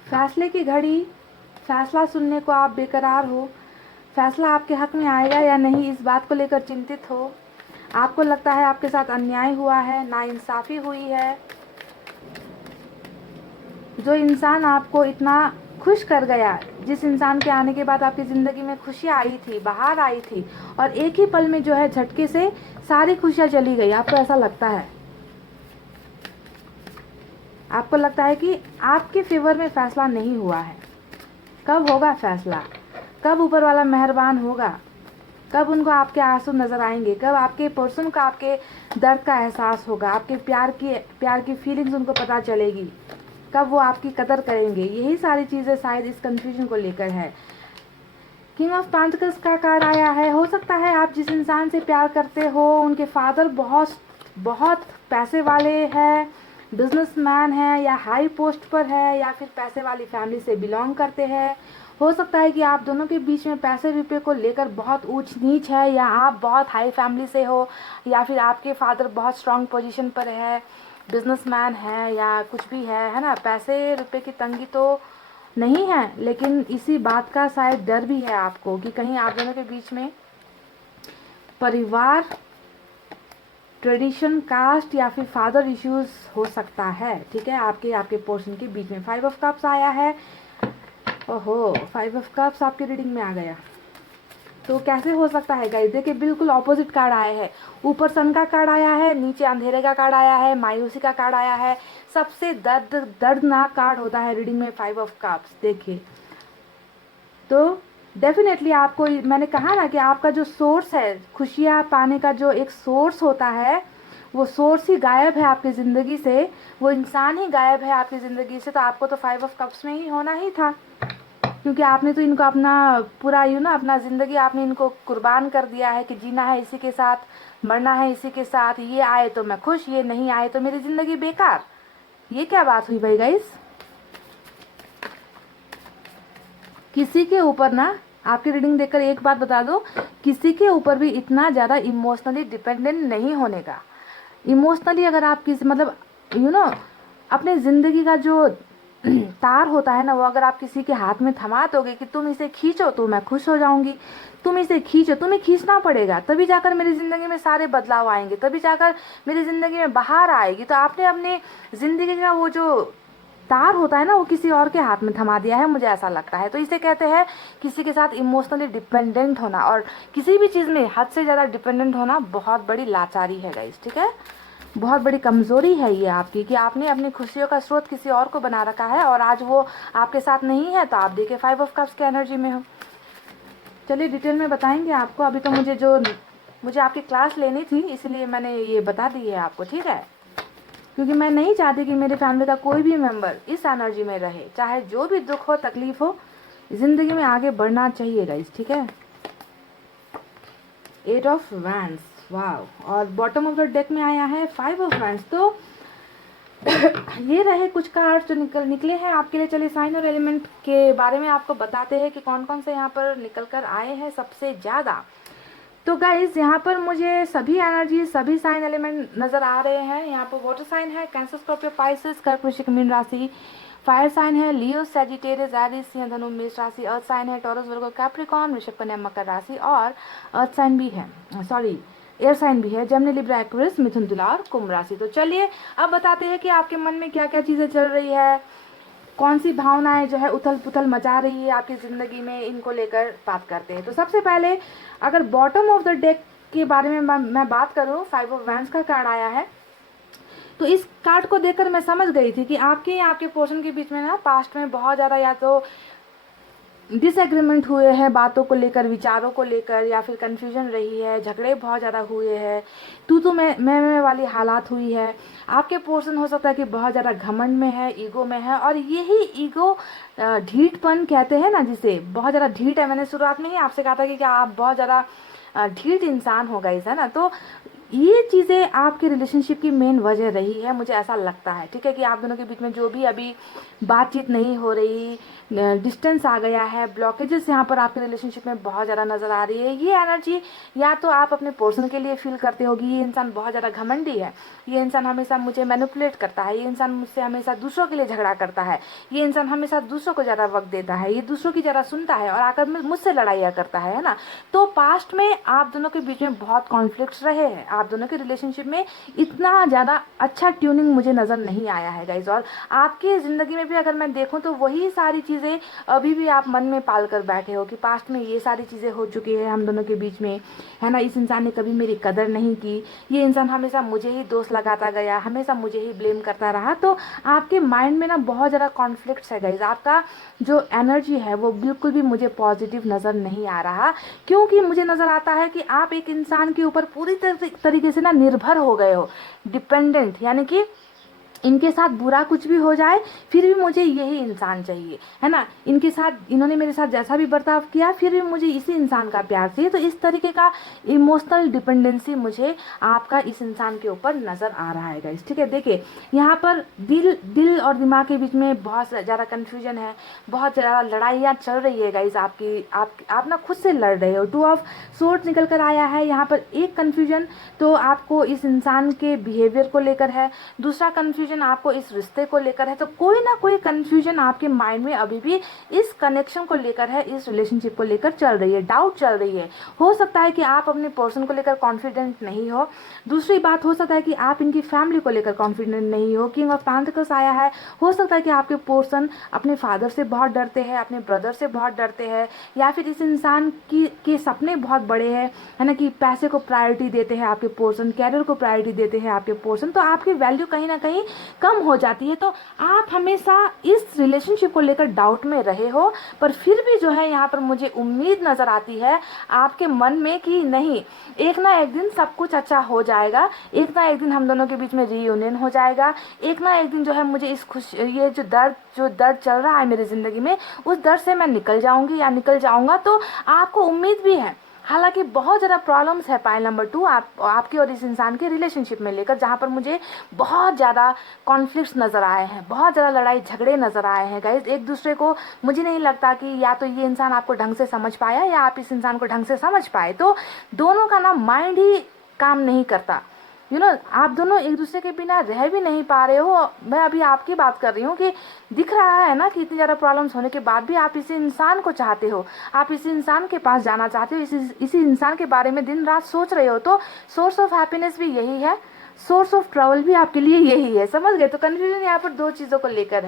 फैसले की घड़ी, फैसला सुनने को आप बेकरार हो, फैसला आपके हक में आएगा या नहीं इस बात को लेकर चिंतित हो। आपको लगता है आपके साथ अन्याय हुआ है, नाइंसाफ़ी हुई है। जो इंसान आपको इतना खुश कर गया, जिस इंसान के आने के बाद आपकी ज़िंदगी में खुशी आई थी, बाहर आई थी, और एक ही पल में जो है झटके से सारी खुशियाँ चली गई, आपको ऐसा लगता है। आपको लगता है कि आपके फेवर में फैसला नहीं हुआ है। कब होगा फैसला, कब ऊपर वाला मेहरबान होगा, कब उनको आपके आंसू नज़र आएंगे, कब आपके पर्सन का आपके दर्द का एहसास होगा, आपके प्यार की फीलिंग्स उनको पता चलेगी, कब वो आपकी कदर करेंगे। यही सारी चीज़ें शायद इस कंफ्यूजन को लेकर है। किंग ऑफ पेंटिकल्स का कार्ड आया है। हो सकता है आप जिस इंसान से प्यार करते हो उनके फादर बहुत पैसे वाले हैं, बिजनेसमैन है, या हाई पोस्ट पर है, या फिर पैसे वाली फैमिली से बिलोंग करते हैं। हो सकता है कि आप दोनों के बीच में पैसे रुपये को लेकर बहुत ऊंच नीच है, या आप बहुत हाई फैमिली से हो, या फिर आपके फादर बहुत स्ट्रांग पोजीशन पर है, बिजनेसमैन है, या कुछ भी है ना। पैसे रुपये की तंगी तो नहीं है, लेकिन इसी बात का शायद डर भी है आपको कि कहीं आप दोनों के बीच में परिवार, ट्रेडिशन, कास्ट या फिर फादर इश्यूज हो सकता है। ठीक है, आपके पोर्शन के बीच में 5 ऑफ कप्स आया है। ओहो, 5 ऑफ कप्स आपके रीडिंग में आ गया। तो कैसे हो सकता है गाइस, देखिए बिल्कुल ऑपोजिट कार्ड आए हैं। ऊपर सन का कार्ड आया है, नीचे अंधेरे का कार्ड आया है, मायूसी का कार्ड आया है। सबसे दर्दनाक कार्ड होता है रीडिंग में 5 ऑफ कप्स। देखिए तो डेफिनेटली आपको, मैंने कहा ना कि आपका जो सोर्स है, खुशियाँ पाने का जो एक सोर्स होता है, वो सोर्स ही गायब है आपकी ज़िंदगी से, वो इंसान ही गायब है आपकी ज़िंदगी से। तो आपको तो 5 ऑफ कप्स में ही होना ही था, क्योंकि आपने तो इनको अपना पूरा अपना ज़िंदगी आपने इनको कुर्बान कर दिया है कि जीना है इसी के साथ, मरना है इसी के साथ। ये आए तो मैं खुश, ये नहीं आए तो मेरी ज़िंदगी बेकार। ये क्या बात हुई भाई गाइस। किसी के ऊपर ना, आपकी रीडिंग देखकर एक बात बता दो, किसी के ऊपर भी इतना ज़्यादा इमोशनली डिपेंडेंट नहीं होने का। इमोशनली अगर आप किसी अपने ज़िंदगी का जो तार होता है ना, वो अगर आप किसी के हाथ में थमा दोगे कि तुम इसे खींचो तो मैं खुश हो जाऊंगी, तुम इसे खींचो, तुम्हें खींचना पड़ेगा, तभी जाकर मेरी ज़िंदगी में सारे बदलाव आएंगे, तभी जाकर मेरी ज़िंदगी में बाहर आएगी। तो आपने अपने ज़िंदगी का वो जो तार होता है ना, वो किसी और के हाथ में थमा दिया है, मुझे ऐसा लगता है। तो इसे कहते हैं किसी के साथ इमोशनली डिपेंडेंट होना, और किसी भी चीज़ में हद से ज़्यादा डिपेंडेंट होना बहुत बड़ी लाचारी है गाइस। ठीक है, बहुत बड़ी कमज़ोरी है ये आपकी, कि आपने अपनी खुशियों का स्रोत किसी और को बना रखा है और आज वो आपके साथ नहीं है। तो आप देखिए 5 ऑफ कप्स की एनर्जी में हो। चलिए डिटेल में बताएंगे आपको। अभी तो मुझे आपकी क्लास लेनी थी, इसलिए मैंने ये बता दी है आपको। ठीक है, क्योंकि मैं नहीं चाहती कि मेरे फैमिली का कोई भी मेंबर इस एनर्जी में रहे, चाहे जो भी दुख हो, तकलीफ हो, ज़िंदगी में आगे बढ़ना चाहिए गाइस। ठीक है, 8 ऑफ वैंड्स, वाव, और बॉटम ऑफ द डेक में आया है 5 ऑफ वैंड्स। तो ये रहे कुछ कार्ड जो निकले हैं आपके लिए। चलिए साइन और एलिमेंट के बारे में आपको बताते हैं कि कौन कौन से यहाँ पर निकल कर आए हैं सबसे ज़्यादा। तो गाइज यहाँ पर मुझे सभी एनर्जी, सभी साइन एलिमेंट नज़र आ रहे हैं। यहाँ पर वाटर साइन है कैंसर, स्कॉर्पियो, पाइसेस, कर्क, वृश्चिक, मीन राशि। फायर साइन है लियो, सैजिटेरियस, एरीज, सिंह, धनु, मेष राशि। अर्थ साइन है टॉरस, वर्गो, कैप्रिकॉर्न, वृषभ, कन्या, मकर राशि। और अर्थ साइन भी है, सॉरी एयर साइन भी है, जेमिनी, लिब्रा, एक्वेरियस, मिथुन, तुला और कुंभ राशि। तो चलिए अब बताते हैं कि आपके मन में क्या क्या चीज़ें चल रही है, कौन सी भावनाएं जो है उथल पुथल मचा रही है आपकी ज़िंदगी में, इनको लेकर बात करते हैं। तो सबसे पहले अगर बॉटम ऑफ द डेक के बारे में मैं बात करूँ, 5 ऑफ वैंड्स का कार्ड आया है। तो इस कार्ड को देखकर मैं समझ गई थी कि आपके पोर्शन के बीच में ना पास्ट में बहुत ज़्यादा या तो डिसएग्रीमेंट हुए हैं बातों को लेकर, विचारों को लेकर, या फिर कन्फ्यूजन रही है, झगड़े बहुत ज़्यादा हुए हैं, तू मैं वाली हालात हुई है। आपके पोर्शन हो सकता है कि बहुत ज़्यादा घमंड में है, ईगो में है, और यही ईगो ढीठपन कहते हैं ना, जिसे बहुत ज़्यादा ढीठ है। मैंने शुरुआत में ही आपसे कहा था कि क्या आप बहुत ज़्यादा ढीठ इंसान हो गई है ना। तो ये चीज़ें आपके रिलेशनशिप की मेन वजह रही है, मुझे ऐसा लगता है। ठीक है कि आप दोनों के बीच में जो भी अभी बातचीत नहीं हो रही, डिस्टेंस आ गया है, ब्लॉकेजेस यहाँ पर आपके रिलेशनशिप में बहुत ज़्यादा नज़र आ रही है। ये एनर्जी या तो आप अपने पर्सन के लिए फील करते होगी, ये इंसान बहुत ज़्यादा घमंडी है, ये इंसान हमेशा मुझे मैनिपुलेट करता है, ये इंसान मुझसे हमेशा दूसरों के लिए झगड़ा करता है, ये इंसान हमेशा दूसरों को ज़्यादा वक्त देता है, ये दूसरों की ज़्यादा सुनता है और आकर मुझसे लड़ाइयाँ करता है ना। तो पास्ट में आप दोनों के बीच में बहुत कॉन्फ्लिक्ट्स रहे हैं, आप दोनों के रिलेशनशिप में इतना ज़्यादा अच्छा ट्यूनिंग मुझे नज़र नहीं आया है गाइज। और आपकी ज़िंदगी में भी अगर मैं देखूं तो वही सारी चीज़ें अभी भी आप मन में पाल कर बैठे हो कि पास्ट में ये सारी चीज़ें हो चुकी है हम दोनों के बीच में, है ना। इस इंसान ने कभी मेरी कदर नहीं की, ये इंसान हमेशा मुझे ही दोष लगाता गया, हमेशा मुझे ही ब्लेम करता रहा। तो आपके माइंड में ना बहुत ज़्यादा कॉन्फ्लिक्ट्स है गाइज। आपका जो एनर्जी है वो बिल्कुल भी मुझे पॉजिटिव नज़र नहीं आ रहा, क्योंकि मुझे नज़र आता है कि आप एक इंसान के ऊपर पूरी तरीके से ना निर्भर हो गए हो, डिपेंडेंट, यानी कि इनके साथ बुरा कुछ भी हो जाए फिर भी मुझे यही इंसान चाहिए, है ना। इनके साथ, इन्होंने मेरे साथ जैसा भी बर्ताव किया फिर भी मुझे इसी इंसान का प्यार चाहिए। तो इस तरीके का इमोशनल डिपेंडेंसी मुझे आपका इस इंसान के ऊपर नज़र आ रहा है गाइस। ठीक है, देखिए यहाँ पर दिल और दिमाग के बीच में बहुत ज़्यादा कन्फ्यूजन है, बहुत ज़्यादा लड़ाइयाँ चल रही है गाइस। आप ना खुद से लड़ रहे हो। 2 ऑफ सोर्ड्स निकल कर आया है यहाँ पर। एक कन्फ्यूजन तो आपको इस इंसान के बिहेवियर को लेकर है, दूसरा कन्फ्यूजन आपको इस रिश्ते को लेकर है। तो कोई ना कोई कंफ्यूजन आपके माइंड में अभी भी इस कनेक्शन को लेकर है, इस रिलेशनशिप को लेकर चल रही है, डाउट चल रही है। हो सकता है कि आप अपने पर्सन को लेकर कॉन्फिडेंट नहीं हो। दूसरी बात, हो सकता है कि आप इनकी फैमिली को लेकर कॉन्फिडेंट नहीं हो। किंग ऑफ पेंटिकल्स आया है। हो सकता है कि आपके पर्सन अपने फादर से बहुत डरते हैं, अपने ब्रदर से बहुत डरते हैं, या फिर इस इंसान के सपने बहुत बड़े हैं, है ना, कि पैसे को प्रायोरिटी देते हैं आपके पर्सन, कैरियर को प्रायोरिटी देते हैं आपके पर्सन। तो आपकी वैल्यू कहीं ना कहीं कम हो जाती है। तो आप हमेशा इस रिलेशनशिप को लेकर डाउट में रहे हो, पर फिर भी जो है यहाँ पर मुझे उम्मीद नज़र आती है आपके मन में कि नहीं, एक ना एक दिन सब कुछ अच्छा हो जाएगा, एक ना एक दिन हम दोनों के बीच में रीयूनियन हो जाएगा, एक ना एक दिन जो है मुझे ये जो दर्द चल रहा है मेरी ज़िंदगी में, उस दर्द से मैं निकल जाऊंगी या निकल जाऊंगा। तो आपको उम्मीद भी है। हालांकि बहुत ज़्यादा प्रॉब्लम्स है पाइल नंबर 2 आपके और इस इंसान के रिलेशनशिप में लेकर, जहाँ पर मुझे बहुत ज़्यादा कॉन्फ्लिक्ट्स नज़र आए हैं, बहुत ज़्यादा लड़ाई झगड़े नज़र आए हैं गाइज एक दूसरे को। मुझे नहीं लगता कि या तो ये इंसान आपको ढंग से समझ पाया या आप इस इंसान को ढंग से समझ पाए। तो दोनों का ना माइंड ही काम नहीं करता, आप दोनों एक दूसरे के बिना रह भी नहीं पा रहे हो। मैं अभी आपकी बात कर रही हूँ कि दिख रहा है ना कि इतनी ज़्यादा प्रॉब्लम्स होने के बाद भी आप इसी इंसान को चाहते हो, आप इसी इंसान के पास जाना चाहते हो, इसी इंसान के बारे में दिन रात सोच रहे हो। तो सोर्स ऑफ हैप्पीनेस भी यही है, सोर्स ऑफ ट्रबल भी आपके लिए यही है, समझ गए। तो कन्फ्यूजन यहाँ पर 2 चीज़ों को लेकर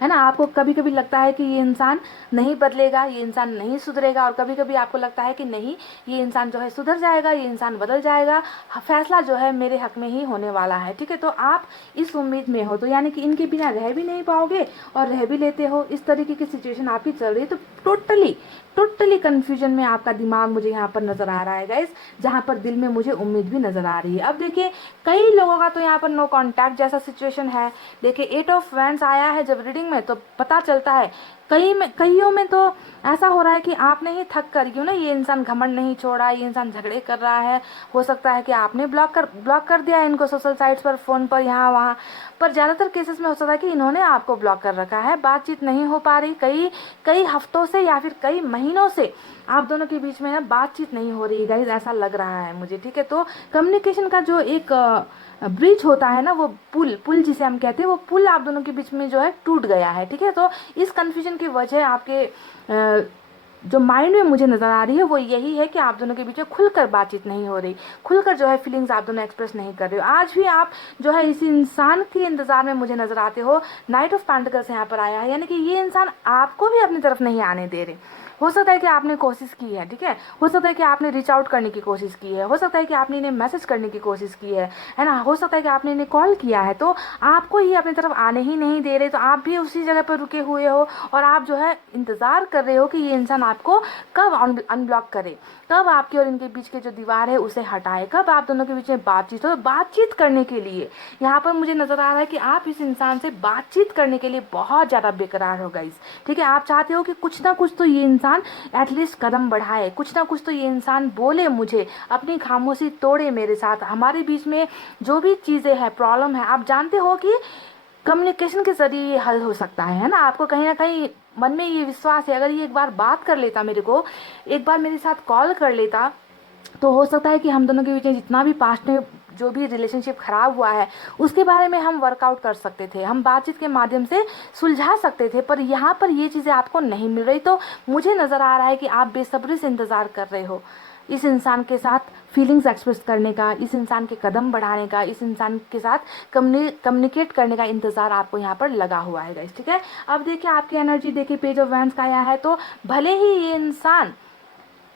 है ना। आपको कभी कभी लगता है कि ये इंसान नहीं बदलेगा, ये इंसान नहीं सुधरेगा, और कभी कभी आपको लगता है कि नहीं, ये इंसान जो है सुधर जाएगा, ये इंसान बदल जाएगा, फैसला जो है मेरे हक में ही होने वाला है। ठीक है, तो आप इस उम्मीद में हो, तो यानी कि इनके बिना रह भी नहीं पाओगे और रह भी लेते हो, इस तरीके की सिचुएशन आपकी चल रही है। तो टोटली कन्फ्यूजन में आपका दिमाग मुझे यहाँ पर नज़र आ रहा है गाइस, जहाँ पर दिल में मुझे उम्मीद भी नज़र आ रही है। अब देखिए कई लोगों का तो यहाँ पर नो कॉन्टैक्ट जैसा सिचुएशन है। देखिए 8 ऑफ वैंड्स आया है जब रीडिंग में, तो पता चलता है कईयों में तो ऐसा हो रहा है कि आपने ही थक कर क्यों ना ये इंसान घमंड नहीं छोड़ा, ये इंसान झगड़े कर रहा है, हो सकता है कि आपने ब्लॉक कर दिया है इनको सोशल साइट्स पर, फ़ोन पर, यहाँ वहाँ पर। ज़्यादातर केसेस में हो सकता है कि इन्होंने आपको ब्लॉक कर रखा है, बातचीत नहीं हो पा रही, कई कई हफ्तों से या फिर कई महीनों से आप दोनों के बीच में ना बातचीत नहीं हो रही गाइज, ऐसा लग रहा है मुझे, ठीक है। तो कम्युनिकेशन का जो एक ब्रिज होता है ना, वो पुल जिसे हम कहते हैं, वो पुल आप दोनों के बीच में जो है टूट गया है, ठीक है। तो इस कन्फ्यूजन की वजह आपके जो माइंड में मुझे नज़र आ रही है वो यही है कि आप दोनों के बीच में खुलकर बातचीत नहीं हो रही, खुलकर जो है फीलिंग्स आप दोनों एक्सप्रेस नहीं कर रहे हो। आज भी आप जो है इसी इंसान के इंतजार में मुझे नज़र आते हो। नाइट ऑफ पेंटिकल्स यहाँ पर आया है, यानी कि ये इंसान आपको भी अपनी तरफ नहीं आने दे रहे। हो सकता है कि आपने कोशिश की है, ठीक है, हो सकता है कि आपने रीच आउट करने की कोशिश की है, हो सकता है कि आपने इन्हें मैसेज करने की कोशिश की है ना, हो सकता है कि आपने इन्हें कॉल किया है, तो आपको ये अपनी तरफ आने ही नहीं दे रहे। तो आप भी उसी जगह पर रुके हुए हो और आप जो है इंतज़ार कर रहे हो कि ये इंसान आपको कब अनब्लॉक करे, कब आपके और इनके बीच की जो दीवार है उसे हटाए, कब आप दोनों के बीच में बातचीत हो। बातचीत करने के लिए यहाँ पर मुझे नज़र आ रहा है कि आप इस इंसान से बातचीत करने के लिए बहुत ज़्यादा बेकरार हो गाइस, ठीक है। आप चाहते हो कि कुछ ना कुछ तो ये इंसान एटलीस्ट कदम बढ़ाए, कुछ ना कुछ तो ये इंसान बोले मुझे, अपनी खामोशी तोड़े मेरे साथ, हमारे बीच में जो भी चीज़ें हैं, प्रॉब्लम है, आप जानते हो कि कम्युनिकेशन के जरिए ये हल हो सकता है ना। आपको कहीं ना कहीं मन में ये विश्वास है, अगर ये एक बार बात कर लेता, मेरे को एक बार मेरे साथ कॉल कर लेता, तो हो सकता है कि हम दोनों के बीच में जितना भी पास्ट में जो भी रिलेशनशिप खराब हुआ है उसके बारे में हम वर्कआउट कर सकते थे, हम बातचीत के माध्यम से सुलझा सकते थे। पर यहाँ पर ये चीज़ें आपको नहीं मिल रही, तो मुझे नज़र आ रहा है कि आप बेसब्री से इंतज़ार कर रहे हो इस इंसान के साथ फीलिंग्स एक्सप्रेस करने का, इस इंसान के कदम बढ़ाने का, इस इंसान के साथ कम्युनिकेट करने का इंतज़ार आपको यहाँ पर लगा हुआ है गाइस, ठीक है। अब देखिए आपकी एनर्जी, देखिए पेज ऑफ वैंड्स का आया है, तो भले ही ये इंसान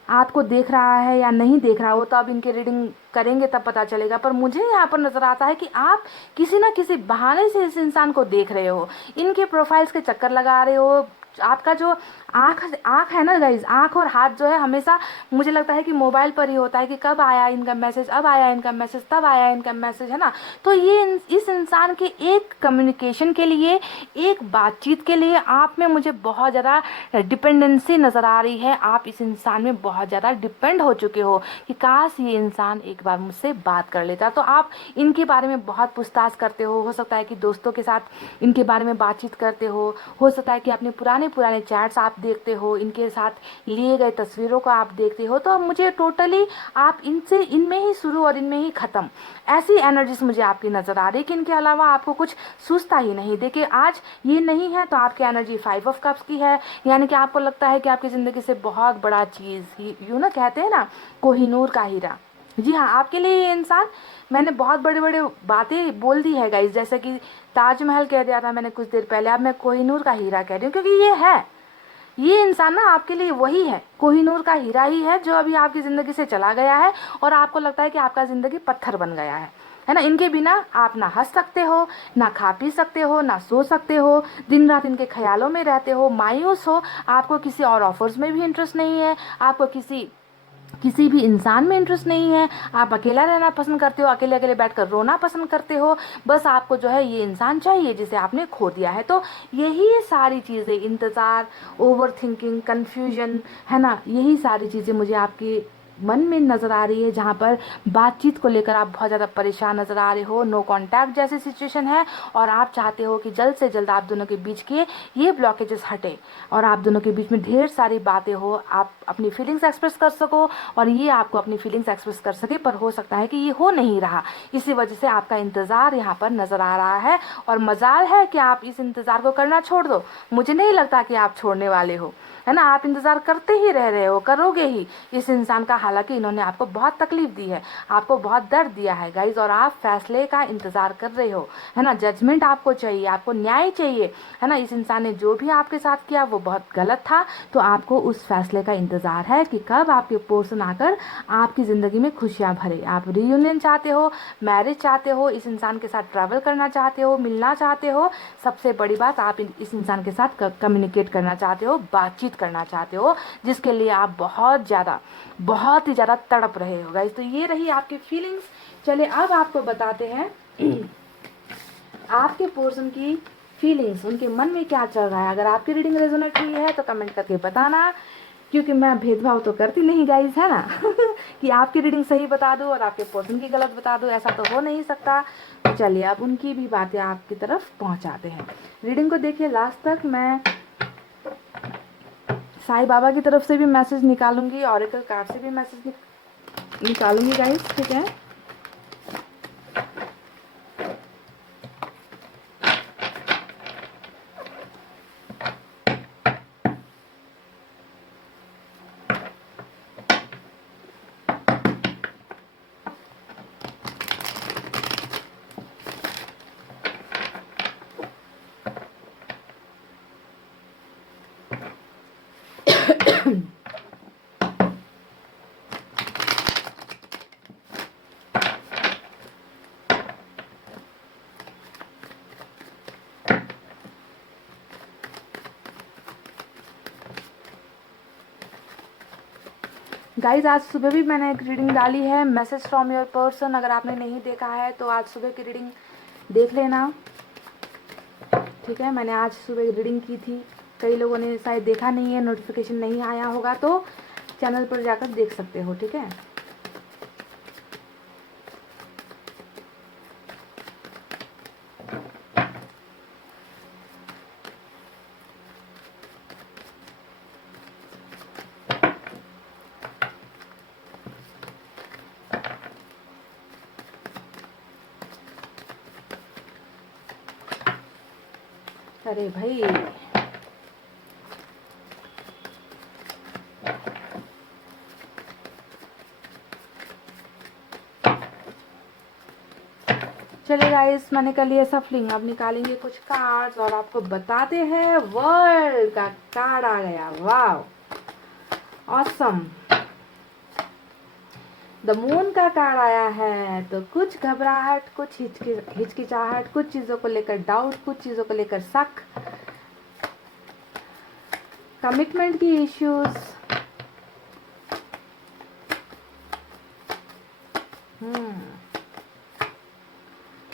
आपको देख रहा है या नहीं देख रहा, वो तो अब इनके रीडिंग करेंगे तब पता चलेगा, पर मुझे यहाँ पर नज़र आता है कि आप किसी ना किसी बहाने से इस इंसान को देख रहे हो, इनके प्रोफाइल्स के चक्कर लगा रहे हो। आपका जो आँख है ना गाइज, आँख और हाथ जो है हमेशा मुझे लगता है कि मोबाइल पर ही होता है कि कब आया इनका मैसेज, अब आया इनका मैसेज, तब आया इनका मैसेज, है ना। तो ये इस इंसान के एक कम्युनिकेशन के लिए, एक बातचीत के लिए आप में मुझे बहुत ज़्यादा डिपेंडेंसी नज़र आ रही है। आप इस इंसान में बहुत ज़्यादा डिपेंड हो चुके हो कि काश ये इंसान एक बार मुझसे बात कर लेता। तो आप इनके बारे में बहुत पूछताछ करते हो सकता है कि दोस्तों के साथ इनके बारे में बातचीत करते हो सकता है कि अपने पुराने चैट्स आप देखते हो, इनके साथ लिए गए तस्वीरों को आप देखते हो। तो मुझे टोटली आप इनमें ही शुरू और इनमें ही ख़त्म, ऐसी एनर्जीज मुझे आपकी नज़र आ रही है कि इनके अलावा आपको कुछ सूझता ही नहीं। देखिए आज ये नहीं है तो आपकी एनर्जी 5 ऑफ कप्स की है, यानी कि आपको लगता है कि आपकी ज़िंदगी से बहुत बड़ा चीज़, यूँ ना कहते हैं ना, कोहिनूर का हीरा। जी हाँ, आपके लिए ये इंसान, मैंने बहुत बड़े बड़े बातें बोल दी है गाइस, जैसे कि ताजमहल कह दिया था मैंने कुछ देर पहले, अब मैं कोहिनूर का हीरा कह रही हूँ, क्योंकि ये है, ये इंसान ना आपके लिए वही है, कोहिनूर का हीरा ही है जो अभी आपकी ज़िंदगी से चला गया है और आपको लगता है कि आपका ज़िंदगी पत्थर बन गया है ना। इनके बिना आप ना हंस सकते हो, ना खा पी सकते हो, ना सो सकते हो, दिन रात इनके ख्यालों में रहते हो, मायूस हो, आपको किसी और ऑफर्स में भी इंटरेस्ट नहीं है, आपको किसी भी इंसान में इंटरेस्ट नहीं है, आप अकेला रहना पसंद करते हो, अकेले अकेले बैठकर रोना पसंद करते हो, बस आपको जो है ये इंसान चाहिए जिसे आपने खो दिया है। तो यही सारी चीज़ें, इंतज़ार, ओवर थिंकिंग, कन्फ्यूजन, है ना, यही सारी चीज़ें मुझे आपकी मन में नज़र आ रही है, जहाँ पर बातचीत को लेकर आप बहुत ज़्यादा परेशान नज़र आ रहे हो, नो कांटेक्ट जैसी सिचुएशन है और आप चाहते हो कि जल्द से जल्द आप दोनों के बीच के ये ब्लॉकेजेस हटे और आप दोनों के बीच में ढेर सारी बातें हो, आप अपनी फीलिंग्स एक्सप्रेस कर सको और ये आपको अपनी फीलिंग्स एक्सप्रेस कर सके, पर हो सकता है कि ये हो नहीं रहा, इसी वजह से आपका इंतज़ार यहाँ पर नज़र आ रहा है। और मजाल है कि आप इस इंतज़ार को करना छोड़ दो, मुझे नहीं लगता कि आप छोड़ने वाले हो, है ना। आप इंतज़ार करते ही रह रहे हो, करोगे ही इस इंसान का, हालांकि इन्होंने आपको बहुत तकलीफ दी है, आपको बहुत दर्द दिया है गाइज, और आप फैसले का इंतज़ार कर रहे हो, है ना। जजमेंट आपको चाहिए, आपको न्याय चाहिए, है ना। इस इंसान ने जो भी आपके साथ किया वो बहुत गलत था, तो आपको उस फैसले का इंतज़ार है कि कब आपके पोर्सन आकर आपकी ज़िंदगी में खुशियाँ भरे। आप रीयूनियन चाहते हो, मैरिज चाहते हो, इस इंसान के साथ ट्रैवल करना चाहते हो, मिलना चाहते हो, सबसे बड़ी बात आप इस इंसान के साथ कम्युनिकेट करना चाहते हो, बातचीत करना चाहते हो, जिसके लिए आप बहुत ही ज़्यादा तड़प रहे हो गाइस। तो ये रही आपकी फीलिंग्स। चलिए अब आपको बताते हैं आपके पोर्सन की फीलिंग्स, उनके मन में क्या चल रहा है। अगर आपकी रीडिंग रेजोनेट हुई है तो कमेंट करके बताना, क्योंकि मैं भेदभाव तो करती नहीं गाइस, है ना कि आपकी रीडिंग सही बता दूँ और आपके पर्सन की गलत बता दूँ, ऐसा तो हो नहीं सकता। तो चलिए अब उनकी भी बातें आपकी तरफ पहुंचाते हैं। रीडिंग को देखिए लास्ट तक। मैं साईं बाबा की तरफ से भी मैसेज निकालूंगी, ऑरेकल कार्ड से भी मैसेज निकालूंगी गाइस, ठीक है। गाइज आज सुबह भी मैंने एक रीडिंग डाली है, मैसेज फ्रॉम योर पर्सन। अगर आपने नहीं देखा है तो आज सुबह की रीडिंग देख लेना, ठीक है। मैंने आज सुबह रीडिंग की थी, कई लोगों ने शायद देखा नहीं है, नोटिफिकेशन नहीं आया होगा तो चैनल पर जाकर देख सकते हो, ठीक है। अरे भाई चलिए गाइस, मैंने कर लिया सफलिंग। अब निकालेंगे कुछ कार्ड्स और आपको बताते हैं। वर्ल्ड का कार्ड आ गया, वाह ऑसम। द मून का कार्ड आया है, तो कुछ घबराहट, कुछ हिचकिचाहट, कुछ चीज़ों को लेकर डाउट, कुछ चीज़ों को लेकर शक, कमिटमेंट की इश्यूज,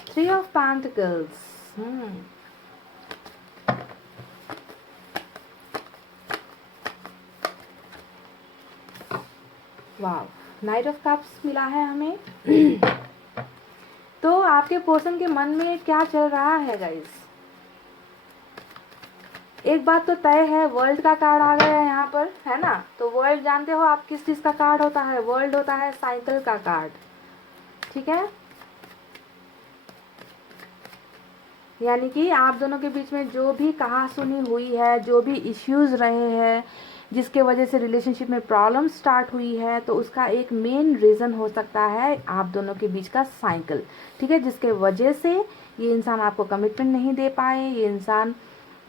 थ्री ऑफ पेंटिकल्स, वाह, नाइट ऑफ कप्स मिला है हमें। तो आपके पर्सन के मन में क्या चल रहा है गाइस? एक बात तो तय है, वर्ल्ड का कार्ड आ गया है यहाँ पर, है ना। तो वर्ल्ड जानते हो आप किस चीज़ का कार्ड होता है? वर्ल्ड होता है साइकिल का कार्ड, ठीक है। यानी कि आप दोनों के बीच में जो भी कहा सुनी हुई है, जो भी इश्यूज रहे हैं, जिसके वजह से रिलेशनशिप में प्रॉब्लम स्टार्ट हुई है, तो उसका एक मेन रीज़न हो सकता है आप दोनों के बीच का साइकिल, ठीक है। जिसके वजह से ये इंसान आपको कमिटमेंट नहीं दे पाए, ये इंसान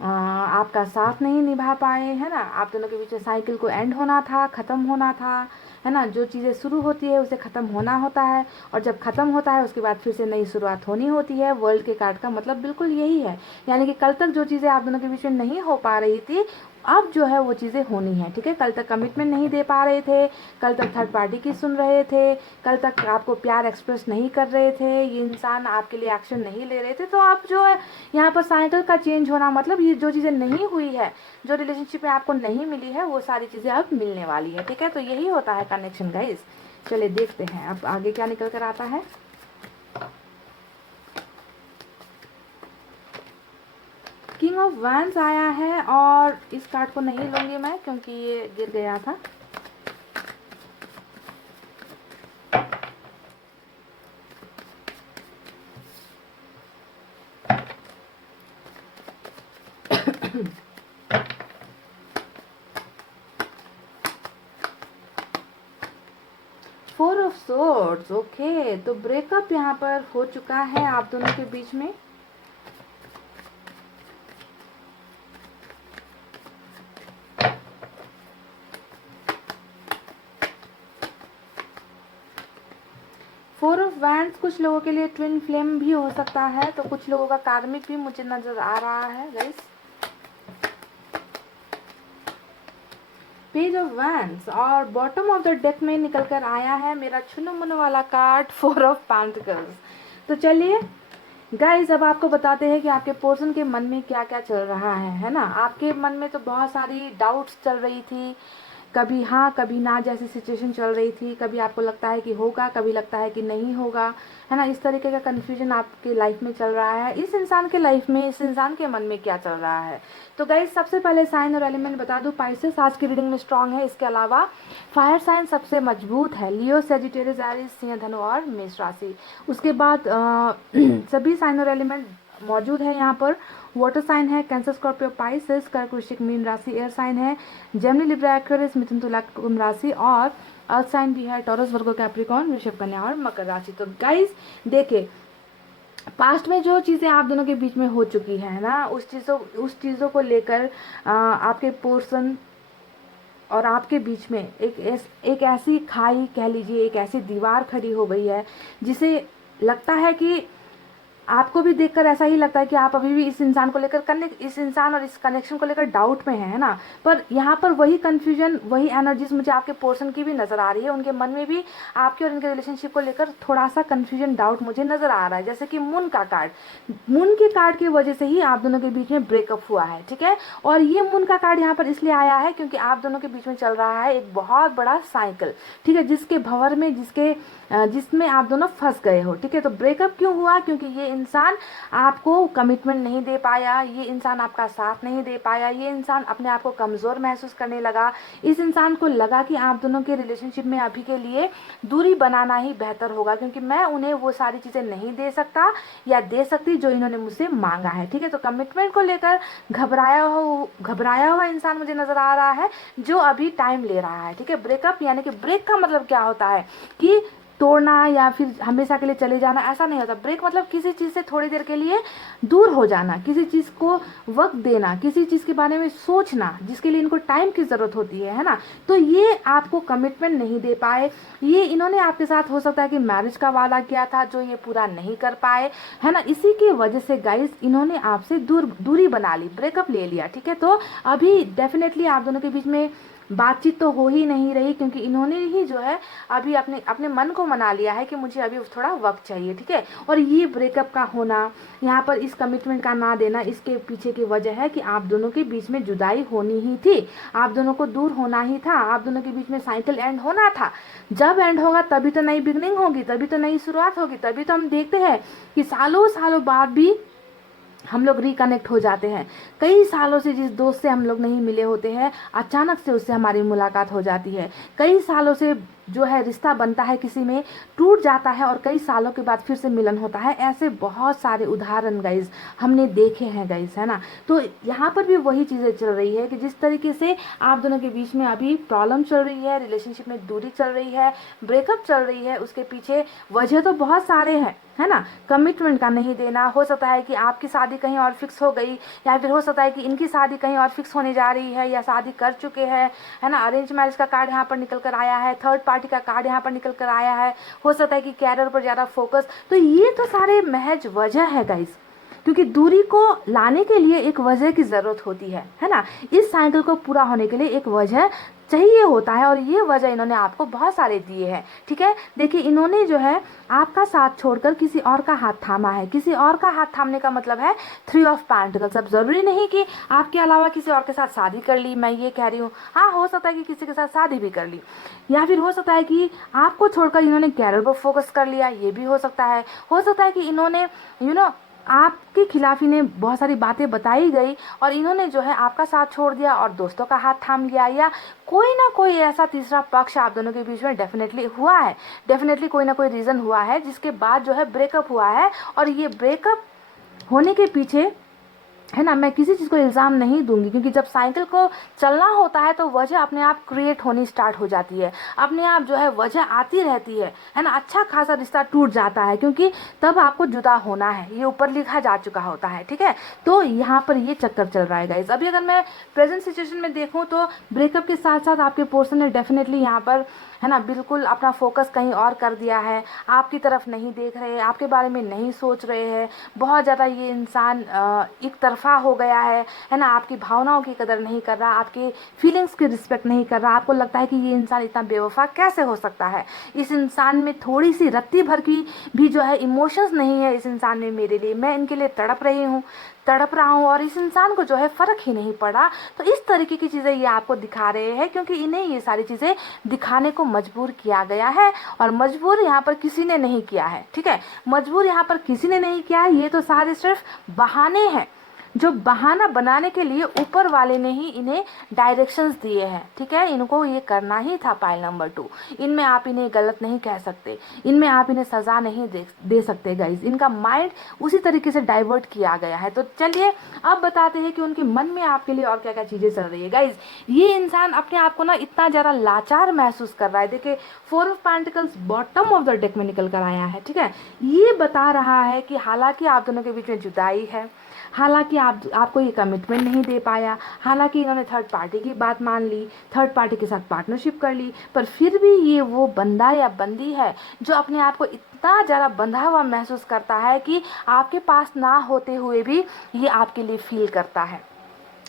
आपका साथ नहीं निभा पाए, है ना। आप दोनों के बीच में साइकिल को एंड होना था, ख़त्म होना था, है ना। जो चीज़ें शुरू होती है उसे ख़त्म होना होता है, और जब ख़त्म होता है उसके बाद फिर से नई शुरुआत होनी होती है। वर्ल्ड के कार्ड का मतलब बिल्कुल यही है। यानी कि कल तक जो चीज़ें आप दोनों के बीच में नहीं हो पा रही थी, अब जो है वो चीज़ें होनी है, ठीक है। कल तक कमिटमेंट नहीं दे पा रहे थे, कल तक थर्ड पार्टी की सुन रहे थे, कल तक आपको प्यार एक्सप्रेस नहीं कर रहे थे, ये इंसान आपके लिए एक्शन नहीं ले रहे थे, तो आप जो है यहाँ पर साइकिल का चेंज होना, मतलब ये जो चीज़ें नहीं हुई है, जो रिलेशनशिप में आपको नहीं मिली है, वो सारी चीज़ें अब मिलने वाली है, ठीक है। तो यही होता है कनेक्शन गाइस। चलिए देखते हैं अब आगे क्या निकल कर आता है। किंग ऑफ वैंड्स आया है, और इस कार्ड को नहीं लूँगी मैं क्योंकि ये गिर गया था। Four of swords, okay. तो ब्रेकअप यहाँ पर हो चुका है आप दोनों के बीच में। फोर ऑफ वैंड्स कुछ लोगों के लिए ट्विन फ्लेम भी हो सकता है, तो कुछ लोगों का कार्मिक भी मुझे नजर आ रहा है गाइस। पेज ऑफ वैंड्स, और बॉटम ऑफ द डेक में निकल कर आया है मेरा छुनो मुनो वाला कार्ड, फोर ऑफ पेंटिकल्स। तो चलिए गाइस अब आपको बताते हैं कि आपके पर्सन के मन में क्या क्या चल रहा है ना। आपके मन में तो बहुत सारी डाउट्स चल रही थी, कभी हाँ कभी ना जैसी सिचुएशन चल रही थी। कभी आपको लगता है कि होगा, कभी लगता है कि नहीं होगा, है ना। इस तरीके का कन्फ्यूजन आपके लाइफ में चल रहा है। इस इंसान के लाइफ में, इस इंसान के मन में क्या चल रहा है। तो गाइस सबसे पहले साइन और एलिमेंट बता दूं, पाइसेस आज की रीडिंग में स्ट्रांग है। इसके अलावा फायर साइन सबसे मजबूत है, लियो, सेजिटेरियस, एरीज, सिंह, धनु और मेष राशि। उसके बाद सभी साइन और एलिमेंट मौजूद है यहाँ पर। वाटर साइन है कैंसर, स्कॉर्पियो, पाइसेस, कर्क, वृश्चिक, मीन राशि। एयर साइन है जेमिनी, लिब्रा, एक्वेरियस, मिथुन, तुला, कुंभ राशि। और अर्थ साइन भी है टॉरस, वर्गो, कैप्रिकॉर्न, वृषभ, कन्या और मकर राशि। तो गाइस देखिए, पास्ट में जो चीज़ें आप दोनों के बीच में हो चुकी है ना, उस चीज़ों को लेकर आपके पर्सन और आपके बीच में एक ऐसी खाई कह लीजिए, एक ऐसी दीवार खड़ी हो गई है जिसे लगता है कि आपको भी देखकर ऐसा ही लगता है कि आप अभी भी इस इंसान को लेकर इस इंसान और इस कनेक्शन को लेकर डाउट में है ना। पर यहाँ पर वही कंफ्यूजन, वही एनर्जीज मुझे आपके पर्सन की भी नजर आ रही है। उनके मन में भी आपके और इनके रिलेशनशिप को लेकर थोड़ा सा कंफ्यूजन, डाउट मुझे नजर आ रहा है। जैसे कि मून का कार्ड, मून के कार्ड की वजह से ही आप दोनों के बीच में ब्रेकअप हुआ है, ठीक है। और ये मून का कार्ड यहाँ पर इसलिए आया है क्योंकि आप दोनों के बीच में चल रहा है एक बहुत बड़ा साइकिल, ठीक है, जिसके भंवर में जिसमें आप दोनों फंस गए हो, ठीक है। तो ब्रेकअप क्यों हुआ? क्योंकि ये इंसान आपको कमिटमेंट नहीं दे पाया, ये इंसान आपका साथ नहीं दे पाया, ये इंसान अपने आप को कमज़ोर महसूस करने लगा। इस इंसान को लगा कि आप दोनों के रिलेशनशिप में अभी के लिए दूरी बनाना ही बेहतर होगा, क्योंकि मैं उन्हें वो सारी चीज़ें नहीं दे सकता या दे सकती जो इन्होंने मुझसे मांगा है, ठीक है। तो कमिटमेंट को लेकर घबराया हुआ इंसान मुझे नज़र आ रहा है, जो अभी टाइम ले रहा है, ठीक है। ब्रेकअप यानी कि ब्रेक का मतलब क्या होता है कि तोड़ना या फिर हमेशा के लिए चले जाना, ऐसा नहीं होता। ब्रेक मतलब किसी चीज़ से थोड़ी देर के लिए दूर हो जाना, किसी चीज़ को वक्त देना, किसी चीज़ के बारे में सोचना जिसके लिए इनको टाइम की ज़रूरत होती है ना। तो ये आपको कमिटमेंट नहीं दे पाए। ये इन्होंने आपके साथ हो सकता है कि मैरिज का वादा किया था जो ये पूरा नहीं कर पाए, है ना। इसी की वजह से गाइस इन्होंने आपसे दूरी बना ली, ब्रेकअप ले लिया, ठीक है। तो अभी डेफिनेटली आप दोनों के बीच में बातचीत तो हो ही नहीं रही, क्योंकि इन्होंने ही जो है अभी अपने मन को मना लिया है कि मुझे अभी थोड़ा वक्त चाहिए, ठीक है। और ये ब्रेकअप का होना, यहाँ पर इस कमिटमेंट का ना देना, इसके पीछे की वजह है कि आप दोनों के बीच में जुदाई होनी ही थी, आप दोनों को दूर होना ही था, आप दोनों के बीच में साइकिल एंड होना था। जब एंड होगा तभी तो नई बिगनिंग होगी, तभी तो नई शुरुआत होगी, तभी तो हम देखते हैं कि सालों सालों बाद भी हम लोग रिकनेक्ट हो जाते हैं। कई सालों से जिस दोस्त से हम लोग नहीं मिले होते हैं, अचानक से उससे हमारी मुलाकात हो जाती है। कई सालों से जो है रिश्ता बनता है, किसी में टूट जाता है और कई सालों के बाद फिर से मिलन होता है। ऐसे बहुत सारे उदाहरण गाइज हमने देखे हैं गाइज, है ना। तो यहाँ पर भी वही चीज़ें चल रही है कि जिस तरीके से आप दोनों के बीच में अभी प्रॉब्लम चल रही है, रिलेशनशिप में दूरी चल रही है, ब्रेकअप चल रही है, उसके पीछे वजह तो बहुत सारे हैं, है ना। कमिटमेंट का नहीं देना, हो सकता है कि आपकी शादी कहीं और फिक्स हो गई, या फिर हो सकता है कि इनकी शादी कहीं और फिक्स होने जा रही है या शादी कर चुके हैं, है ना। अरेंज मैरिज का कार्ड यहाँ पर निकल कर आया है, थर्ड पार्टी का कार्ड यहाँ पर निकल कर आया है। हो सकता है कि कैरियर पर ज़्यादा फोकस। तो ये तो सारे महज वजह है गाइस, क्योंकि दूरी को लाने के लिए एक वजह की ज़रूरत होती है ना। इस साइकिल को पूरा होने के लिए एक वजह चाहिए होता है, और ये वजह इन्होंने आपको बहुत सारे दिए हैं, ठीक है। देखिए इन्होंने जो है आपका साथ छोड़कर किसी और का हाथ थामा है। किसी और का हाथ थामने का मतलब है 3 ऑफ पेंटिकल्स। अब जरूरी नहीं कि आपके अलावा किसी और के साथ शादी कर ली, मैं ये कह रही हूँ। हाँ, हो सकता है कि किसी के साथ शादी भी कर ली, या फिर हो सकता है कि आपको छोड़कर इन्होंने कैरियर पर फोकस कर लिया, ये भी हो सकता है। हो सकता है कि इन्होंने आपके खिलाफ इन्हें बहुत सारी बातें बताई गई और इन्होंने जो है आपका साथ छोड़ दिया और दोस्तों का हाथ थाम लिया, या कोई ना कोई ऐसा तीसरा पक्ष आप दोनों के बीच में डेफिनेटली हुआ है। डेफिनेटली कोई ना कोई रीज़न हुआ है जिसके बाद जो है ब्रेकअप हुआ है। और ये ब्रेकअप होने के पीछे, है ना, मैं किसी चीज़ को इल्ज़ाम नहीं दूंगी, क्योंकि जब साइकिल को चलना होता है तो वजह अपने आप क्रिएट होनी स्टार्ट हो जाती है, अपने आप जो है वजह आती रहती है ना। अच्छा खासा रिश्ता टूट जाता है क्योंकि तब आपको जुदा होना है, ये ऊपर लिखा जा चुका होता है, ठीक है। तो यहाँ पर ये चक्कर चल रहा है गाइस। अभी अगर मैं प्रेजेंट सिचुएशन में देखूँ तो ब्रेकअप के साथ साथ आपके पर्सन ने डेफिनेटली यहाँ पर, है ना, बिल्कुल अपना फोकस कहीं और कर दिया है, आपकी तरफ नहीं देख रहे, आपके बारे में नहीं सोच रहे हैं। बहुत ज़्यादा ये इंसान एक तरफा बेवफा हो गया है ना, आपकी भावनाओं की कदर नहीं कर रहा, आपकी फीलिंग्स की रिस्पेक्ट नहीं कर रहा, आपको लगता है कि ये इंसान इतना बेवफा कैसे हो सकता है, इस इंसान में थोड़ी सी रत्ती भर की भी जो है इमोशंस नहीं है इस इंसान में मेरे लिए, मैं इनके लिए तड़प रहा हूँ और इस इंसान को जो है फ़र्क ही नहीं पड़ा। तो इस तरीके की चीज़ें ये आपको दिखा रहे हैं, क्योंकि इन्हें ये सारी चीज़ें दिखाने को मजबूर किया गया है, और मजबूर यहाँ पर किसी ने नहीं किया है, ठीक है, मजबूर यहाँ पर किसी ने नहीं किया है, ये तो सारे सिर्फ बहाने हैं जो बहाना बनाने के लिए ऊपर वाले ने ही इन्हें डायरेक्शंस दिए हैं, ठीक है, इनको ये करना ही था। पाइल नंबर 2, इनमें आप इन्हें गलत नहीं कह सकते, इनमें आप इन्हें सज़ा नहीं दे सकते गाइज, इनका माइंड उसी तरीके से डाइवर्ट किया गया है। तो चलिए अब बताते हैं कि उनके मन में आपके लिए और क्या क्या चीज़ें चल रही है गाइज। ये इंसान अपने आप को ना इतना ज़्यादा लाचार महसूस कर रहा है, देखिए 4 of pentacles bottom of the deck में निकल कर आया है, ठीक है, ये बता रहा है कि हालांकि आप दोनों के बीच में जुदाई है, हालांकि आपको ये कमिटमेंट नहीं दे पाया, हालांकि इन्होंने थर्ड पार्टी की बात मान ली, थर्ड पार्टी के साथ पार्टनरशिप कर ली, पर फिर भी ये वो बंदा या बंदी है जो अपने आप को इतना ज़्यादा बंधा हुआ महसूस करता है कि आपके पास ना होते हुए भी ये आपके लिए फील करता है,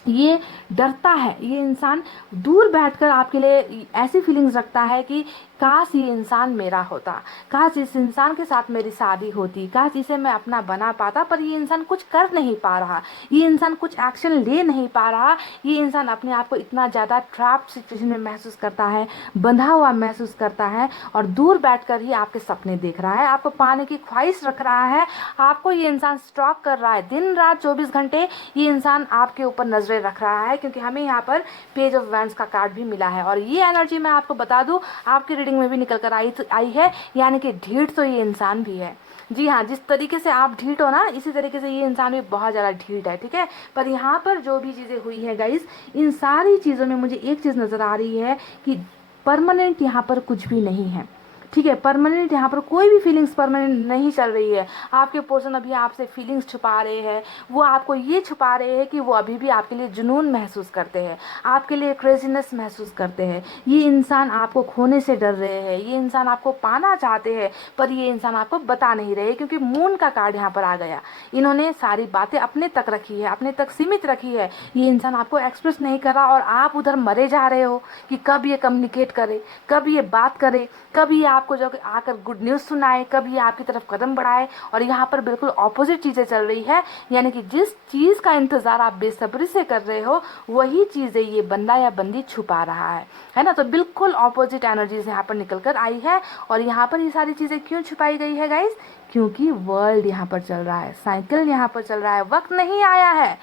ये डरता है, ये इंसान दूर बैठकर आपके लिए ऐसी फीलिंग्स रखता है कि काश ये इंसान मेरा होता, काश इस इंसान के साथ मेरी शादी होती, काश इसे मैं अपना बना पाता, पर ये इंसान कुछ कर नहीं पा रहा, ये इंसान कुछ एक्शन ले नहीं पा रहा, ये इंसान अपने आप को इतना ज़्यादा ट्रैप्ड सिचुएशन में महसूस करता है, बंधा हुआ महसूस करता है, और दूर बैठकर ही आपके सपने देख रहा है, आपको पाने की ख्वाहिश रख रहा है, आपको ये इंसान स्टॉक कर रहा है दिन रात 24 घंटे, ये इंसान आपके ऊपर नजरें रख रहा है, क्योंकि हमें यहाँ पर पेज ऑफ वैंड्स का कार्ड भी मिला है, और ये एनर्जी मैं आपको बता दूं आपकी रीडिंग में भी निकल कर आई है, यानी कि ढीठ तो ये इंसान भी है। जी हाँ, जिस तरीके से आप ढीठ हो ना, इसी तरीके से ये इंसान भी बहुत ज़्यादा ढीठ है, ठीक है, पर यहाँ पर जो भी चीज़ें हुई है गाइस, इन सारी चीज़ों में मुझे एक चीज़ नज़र आ रही है कि परमानेंट यहाँ पर कुछ भी नहीं है, ठीक है, परमानेंट यहाँ पर कोई भी फीलिंग्स परमानेंट नहीं चल रही है। आपके पर्सन अभी आपसे फीलिंग्स छुपा रहे हैं, वो आपको ये छुपा रहे हैं कि वो अभी भी आपके लिए जुनून महसूस करते हैं, आपके लिए क्रेजीनेस महसूस करते हैं, ये इंसान आपको खोने से डर रहे हैं, ये इंसान आपको पाना चाहते हैं, पर ये इंसान आपको बता नहीं रहे, क्योंकि मून का कार्ड यहाँ पर आ गया, इन्होंने सारी बातें अपने तक रखी है, अपने तक सीमित रखी है, ये इंसान आपको एक्सप्रेस नहीं कर रहा, और आप उधर मरे जा रहे हो कि कब ये कम्युनिकेट करे, कब ये बात करे, कभी ये आपको जो आकर गुड न्यूज़ सुनाए, कभी आपकी तरफ कदम बढ़ाए, और यहाँ पर बिल्कुल ऑपोजिट चीज़ें चल रही है, यानी कि जिस चीज़ का इंतज़ार आप बेसब्री से कर रहे हो वही चीज़ें ये बंदा या बंदी छुपा रहा है ना, तो बिल्कुल ऑपोजिट एनर्जीज यहाँ पर निकल कर आई है। और यहाँ पर ये सारी चीज़ें क्यों छुपाई गई है गाइज, क्योंकि वर्ल्ड यहाँ पर चल रहा है, साइकिल यहाँ पर चल रहा है, वक्त नहीं आया है।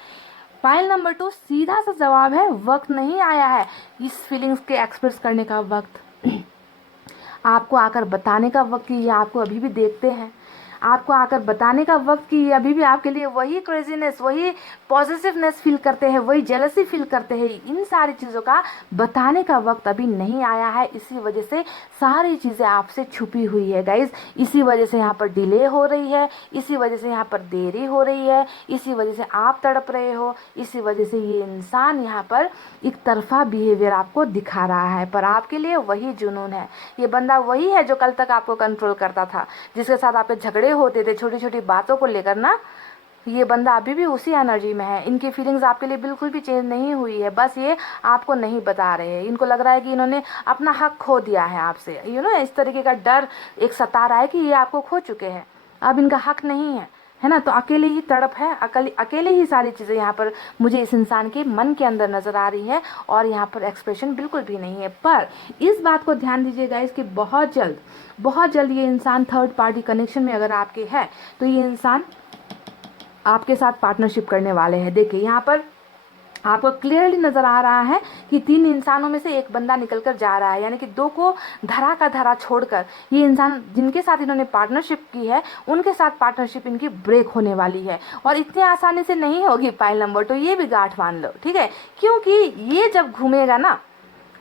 पाइल नंबर 2 सीधा सा जवाब है, वक्त नहीं आया है इस फीलिंग्स के एक्सप्रेस करने का, वक्त आपको आकर बताने का वक्त कि ये आपको अभी भी देखते हैं, आपको आकर बताने का वक्त कि ये अभी भी आपके लिए वही क्रेजीनेस, वही पॉजिटिवनेस फील करते हैं, वही जेलसी फील करते हैं, इन सारी चीज़ों का बताने का वक्त अभी नहीं आया है। इसी वजह से सारी चीज़ें आपसे छुपी हुई है गाइज, इसी वजह से यहाँ पर डिले हो रही है, इसी वजह से यहाँ पर देरी हो रही है, इसी वजह से आप तड़प रहे हो, इसी वजह से ये इंसान यहाँ पर एक तरफा बिहेवियर आपको दिखा रहा है, पर आपके लिए वही जुनून है, ये बंदा वही है जो कल तक आपको कंट्रोल करता था, जिसके साथ आपके झगड़े होते थे छोटी छोटी बातों को लेकर ना, ये बंदा अभी भी उसी एनर्जी में है, इनकी फीलिंग्स आपके लिए बिल्कुल भी चेंज नहीं हुई है, बस ये आपको नहीं बता रहे हैं, इनको लग रहा है कि इन्होंने अपना हक खो दिया है आपसे, इस तरीके का डर एक सता रहा है कि ये आपको खो चुके हैं, अब इनका हक नहीं है ना, तो अकेले ही तड़प है, अकेले ही सारी चीज़ें यहाँ पर मुझे इस इंसान के मन के अंदर नज़र आ रही है, और यहाँ पर एक्सप्रेशन बिल्कुल भी नहीं है। पर इस बात को ध्यान दीजिएगा इसकी, बहुत जल्द ये इंसान थर्ड पार्टी कनेक्शन में अगर आपके है तो ये इंसान आपके साथ पार्टनरशिप करने वाले हैं। देखिए यहाँ पर आपको क्लियरली नज़र आ रहा है कि 3 इंसानों में से एक बंदा निकल कर जा रहा है, यानी कि 2 को धरा का धरा छोड़कर ये इंसान जिनके साथ इन्होंने पार्टनरशिप की है उनके साथ पार्टनरशिप इनकी ब्रेक होने वाली है, और इतने आसानी से नहीं होगी पाइल नंबर 2, ये भी गांठ मान लो, ठीक है, क्योंकि ये जब घूमेगा ना,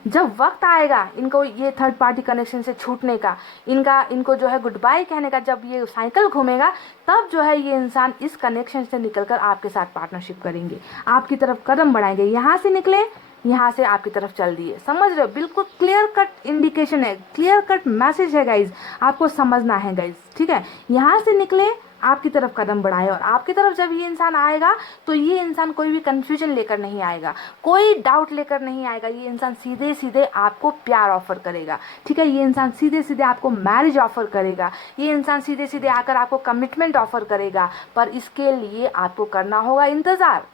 जब वक्त आएगा इनको ये थर्ड पार्टी कनेक्शन से छूटने का, इनको जो है गुड बाय कहने का, जब ये साइकिल घूमेगा तब जो है ये इंसान इस कनेक्शन से निकलकर आपके साथ पार्टनरशिप करेंगे, आपकी तरफ कदम बढ़ाएंगे, यहाँ से निकले यहाँ से आपकी तरफ चल दिए, समझ रहे हो, बिल्कुल क्लियर कट इंडिकेशन है, क्लियर कट मैसेज है गाइज, आपको समझना है गाइज, ठीक है, यहाँ से निकले आपकी तरफ कदम बढ़ाए। और आपकी तरफ जब ये इंसान आएगा तो ये इंसान कोई भी कन्फ्यूजन लेकर नहीं आएगा, कोई डाउट लेकर नहीं आएगा। ये इंसान सीधे सीधे आपको प्यार ऑफर करेगा, ठीक है। ये इंसान सीधे सीधे आपको मैरिज ऑफर करेगा, ये इंसान सीधे सीधे आकर आपको कमिटमेंट ऑफर करेगा। पर इसके लिए आपको करना होगा इंतज़ार,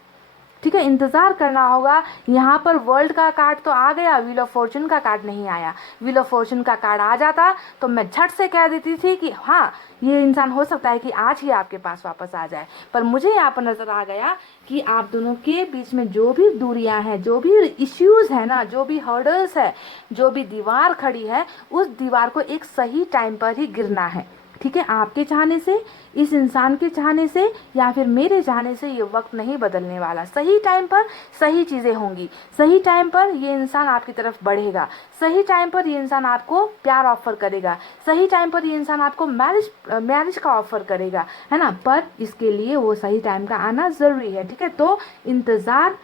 ठीक है, इंतज़ार करना होगा। यहाँ पर वर्ल्ड का कार्ड तो आ गया, व्हील ऑफ फॉर्चून का कार्ड नहीं आया। व्हील ऑफ फॉर्चून का कार्ड आ जाता तो मैं झट से कह देती थी कि हाँ, ये इंसान हो सकता है कि आज ही आपके पास वापस आ जाए। पर मुझे यहाँ पर नज़र आ गया कि आप दोनों के बीच में जो भी दूरियां हैं, जो भी इश्यूज़ है ना, जो भी हर्डल्स है, जो भी दीवार खड़ी है, उस दीवार को एक सही टाइम पर ही गिरना है, ठीक है। आपके चाहने से, इस इंसान के चाहने से या फिर मेरे चाहने से ये वक्त नहीं बदलने वाला। सही टाइम पर सही चीज़ें होंगी, सही टाइम पर ये इंसान आपकी तरफ बढ़ेगा, सही टाइम पर ये इंसान आपको प्यार ऑफर करेगा, सही टाइम पर ये इंसान आपको मैरिज का ऑफर करेगा, है ना। पर इसके लिए वो सही टाइम का आना ज़रूरी है, ठीक है। तो इंतज़ार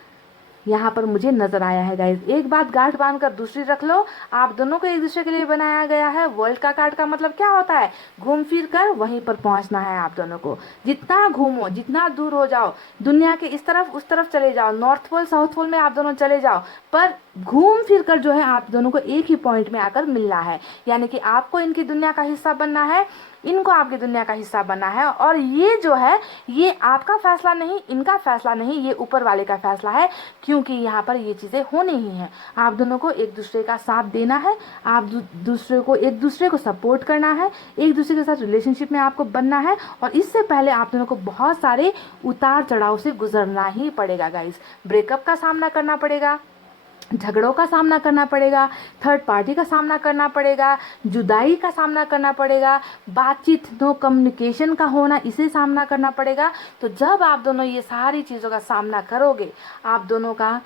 यहाँ पर मुझे नजर आया है गाइज। एक बात गांठ बांध कर दूसरी रख लो, आप दोनों को एक दूसरे के लिए बनाया गया है। वर्ल्ड का कार्ड का मतलब क्या होता है? घूम फिर कर वहीं पर पहुंचना है आप दोनों को। जितना घूमो, जितना दूर हो जाओ, दुनिया के इस तरफ उस तरफ चले जाओ, नॉर्थ पोल साउथ पोल में आप दोनों चले जाओ, पर घूम फिर कर जो है आप दोनों को एक ही पॉइंट में आकर मिलना है। यानी कि आपको इनकी दुनिया का हिस्सा बनना है, इनको आपकी दुनिया का हिस्सा बनना है। और ये जो है, ये आपका फैसला नहीं, इनका फैसला नहीं, ये ऊपर वाले का फैसला है, क्योंकि यहाँ पर ये चीज़ें होनी ही हैं। आप दोनों को एक दूसरे का साथ देना है, आप एक दूसरे को सपोर्ट करना है, एक दूसरे के साथ रिलेशनशिप में आपको बनना है। और इससे पहले आप दोनों को बहुत सारे उतार चढ़ाव से गुजरना ही पड़ेगा गाइस। ब्रेकअप का सामना करना पड़ेगा, झगड़ों का सामना करना पड़ेगा, थर्ड पार्टी का सामना करना पड़ेगा, जुदाई का सामना करना पड़ेगा, बातचीत नो कम्युनिकेशन का होना, इसे सामना करना पड़ेगा। तो जब आप दोनों ये सारी चीज़ों का सामना करोगे, आप दोनों का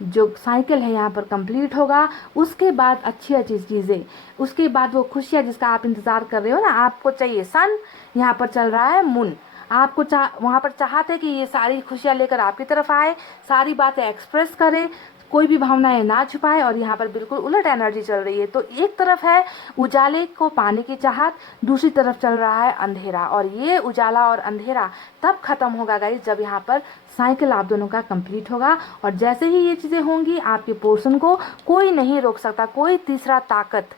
जो साइकिल है यहाँ पर कंप्लीट होगा। उसके बाद अच्छी अच्छी चीज़ें, उसके बाद वो खुशियाँ जिसका आप इंतज़ार कर रहे हो ना, आपको चाहिए सन, यहाँ पर चल रहा है मून। आपको वहाँ पर चाहते कि ये सारी खुशियाँ लेकर आपकी तरफ आए, सारी बातें एक्सप्रेस करे, कोई भी भावनाएं ना छुपाए। और यहाँ पर बिल्कुल उलट एनर्जी चल रही है। तो एक तरफ है उजाले को पाने की चाहत, दूसरी तरफ चल रहा है अंधेरा। और ये उजाला और अंधेरा तब खत्म होगा गाइस जब यहाँ पर साइकिल आप दोनों का कंप्लीट होगा। और जैसे ही ये चीज़ें होंगी, आपके पोर्शन को कोई नहीं रोक सकता, कोई तीसरा ताकत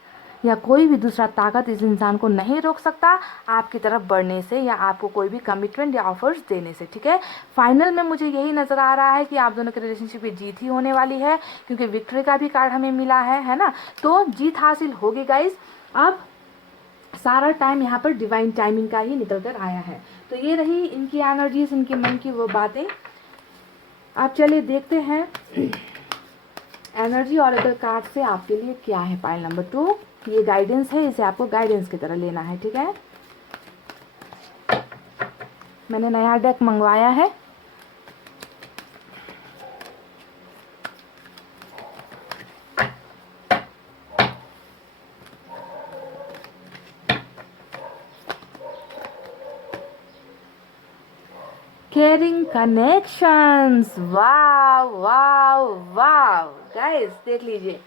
या कोई भी दूसरा ताकत इस इंसान को नहीं रोक सकता आपकी तरफ बढ़ने से, या आपको कोई भी कमिटमेंट या ऑफर्स देने से, ठीक है। फाइनल में मुझे यही नज़र आ रहा है कि आप दोनों के रिलेशनशिप में जीत ही होने वाली है, क्योंकि विक्ट्री का भी कार्ड हमें मिला है ना। तो जीत हासिल होगी गाइज। अब सारा टाइम यहाँ पर डिवाइन टाइमिंग का ही निकल कर आया है। तो ये रही इनकी एनर्जीज, इनके मन की वो बातें। आप चलिए देखते हैं एनर्जी ऑरेकल कार्ड से आपके लिए क्या है। पाइल नंबर 2, ये गाइडेंस है, इसे आपको गाइडेंस की तरह लेना है, ठीक है। मैंने नया डेक मंगवाया है। केयरिंग कनेक्शंस, वाव वाव वाव गाइस, देख लीजिए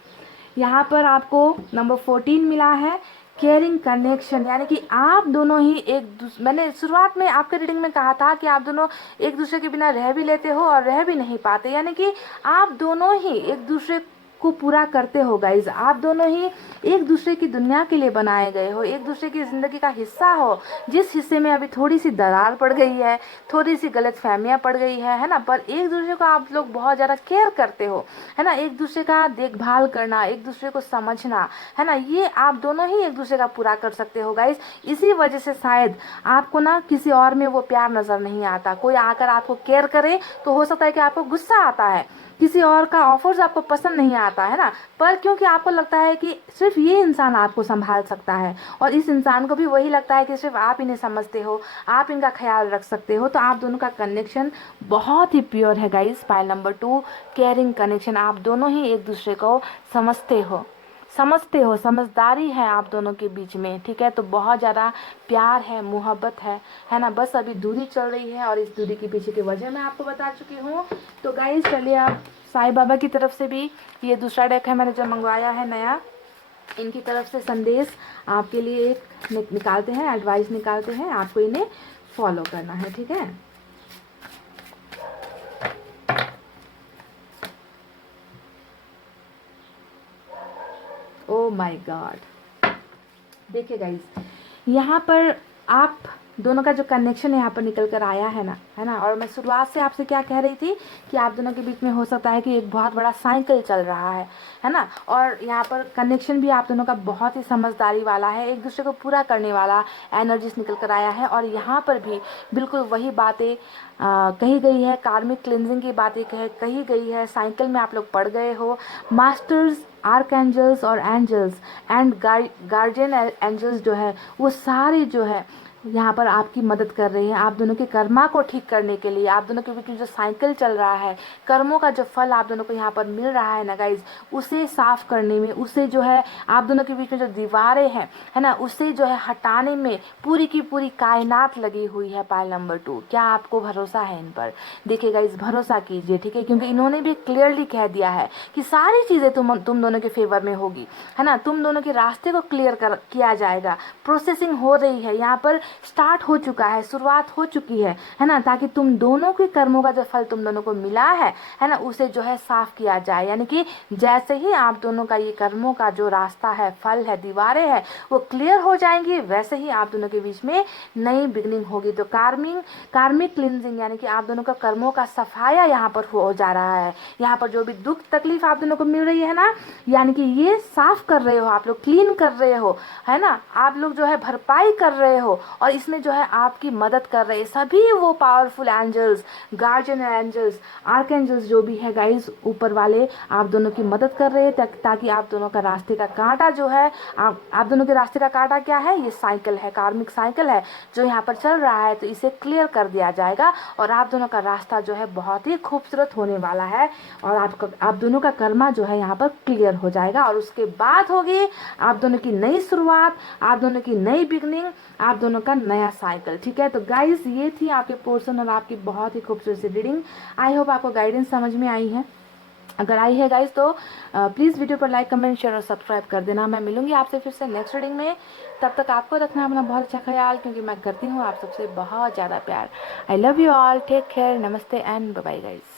यहाँ पर आपको नंबर 14 मिला है, केयरिंग कनेक्शन। यानी कि आप दोनों ही मैंने शुरुआत में आपके रीडिंग में कहा था कि आप दोनों एक दूसरे के बिना रह भी लेते हो और रह भी नहीं पाते। यानी कि आप दोनों ही एक दूसरे को पूरा करते हो गाइज। आप दोनों ही एक दूसरे की दुनिया के लिए बनाए गए हो, एक दूसरे की ज़िंदगी का हिस्सा हो। जिस हिस्से में अभी थोड़ी सी दरार पड़ गई है, थोड़ी सी गलतफहमियां पड़ गई है ना, पर एक दूसरे को आप लोग बहुत ज़्यादा केयर करते हो, है ना। एक दूसरे का देखभाल करना, एक दूसरे को समझना, है ना, ये आप दोनों ही एक दूसरे का पूरा कर सकते हो गाइज। इसी वजह से शायद आपको ना किसी और में वो प्यार नज़र नहीं आता। कोई आकर आपको केयर करे तो हो सकता है कि आपको गुस्सा आता है, किसी और का ऑफर्स आपको पसंद नहीं आता है ना, पर क्योंकि आपको लगता है कि सिर्फ ये इंसान आपको संभाल सकता है, और इस इंसान को भी वही लगता है कि सिर्फ आप इन्हें समझते हो, आप इनका ख्याल रख सकते हो। तो आप दोनों का कनेक्शन बहुत ही प्योर है guys. Pile number 2, caring connection. आप दोनों ही एक दूसरे को समझते हो, समझदारी है आप दोनों के बीच में, ठीक है। तो बहुत ज़्यादा प्यार है, मोहब्बत है ना। बस अभी दूरी चल रही है, और इस दूरी के पीछे की वजह मैं आपको बता चुकी हूँ। तो गाइस चलिए आप साईं बाबा की तरफ से भी, ये दूसरा डेक है मैंने जो मंगवाया है नया, इनकी तरफ से संदेश आपके लिए एक निकालते हैं, एडवाइस निकालते हैं, आपको इन्हें फॉलो करना है, ठीक है। ओ माय गॉड, देखिए गाइस, यहाँ पर आप दोनों का जो कनेक्शन यहाँ पर निकल कर आया है ना, और मैं शुरुआत से आपसे क्या कह रही थी कि आप दोनों के बीच में हो सकता है कि एक बहुत बड़ा साइकिल चल रहा है ना, और यहाँ पर कनेक्शन भी आप दोनों का बहुत ही समझदारी वाला है, एक दूसरे को पूरा करने वाला एनर्जीज निकल कर आया है। और यहाँ पर भी बिल्कुल वही बातें कही गई है, कार्मिक क्लिनजिंग की बातें कही गई है, साइकिल में आप लोग पड़ गए हो, मास्टर्स, आर्क एंजल्स और एंजल्स एंड गार्जियन एंजल्स जो है वो सारे जो है यहाँ पर आपकी मदद कर रही हैं आप दोनों के कर्मा को ठीक करने के लिए। आप दोनों के बीच में जो साइकिल चल रहा है, कर्मों का जो फल आप दोनों को यहाँ पर मिल रहा है ना गाइज, उसे साफ करने में, उसे जो है आप दोनों के बीच में जो दीवारें हैं है ना, उसे जो है हटाने में पूरी की पूरी कायनात लगी हुई है। पायल नंबर 2, क्या आपको भरोसा है इन पर? देखिए गाइज, भरोसा कीजिए, ठीक है, क्योंकि इन्होंने भी क्लियरली कह दिया है कि सारी चीज़ें तुम दोनों के फेवर में होगी, है ना, तुम दोनों के रास्ते को क्लियर किया जाएगा। प्रोसेसिंग हो रही है, यहाँ पर स्टार्ट हो चुका है, शुरुआत हो चुकी है ना, ताकि तुम दोनों के कर्मों का जो फल तुम दोनों को मिला है ना, उसे जो है साफ किया जाए। यानी कि जैसे ही आप दोनों का ये कर्मों का जो रास्ता है, फल है, दीवारें है, वो क्लियर हो जाएंगी, वैसे ही आप दोनों के बीच में नई बिगनिंग होगी। तो कार्मिक क्लिनजिंग यानी कि आप दोनों का कर्मों का सफाया यहाँ पर हो जा रहा है। यहाँ पर जो भी दुख तकलीफ आप दोनों को मिल रही है ना, यानी कि ये साफ कर रहे हो आप लोग, क्लीन कर रहे हो, है ना, आप लोग जो है भरपाई कर रहे हो, और इसमें जो है आपकी मदद कर रहे हैं सभी वो powerful angels, guardian angels, archangels जो भी है गाइस, ऊपर वाले आप दोनों की मदद कर रहे हैं ताकि आप दोनों का रास्ते का कांटा जो है, आप दोनों के रास्ते का कांटा क्या है, ये साइकिल है, कार्मिक साइकिल है जो यहाँ पर चल रहा है, तो इसे क्लियर कर दिया जाएगा और आप दोनों का रास्ता जो है बहुत ही खूबसूरत होने वाला है, और आप दोनों का कर्मा जो है यहाँ पर क्लियर हो जाएगा, और उसके बाद होगी आप दोनों की नई शुरुआत, आप दोनों की नई बिगनिंग, आप दोनों का नया साइकिल, ठीक है। तो गाइस, ये थी आपके पोर्शन और आपकी बहुत ही खूबसूरत सी रीडिंग। आई होप आपको गाइडेंस समझ में आई है। अगर आई है गाइस तो प्लीज़ वीडियो पर लाइक, कमेंट, शेयर और सब्सक्राइब कर देना। मैं मिलूंगी आपसे फिर से नेक्स्ट रीडिंग में। तब तक आपको रखना अपना बहुत अच्छा ख्याल, क्योंकि मैं करती हूँ आप सबसे बहुत ज़्यादा प्यार। I love you all, take care, नमस्ते एंड बाय बाय गाइस।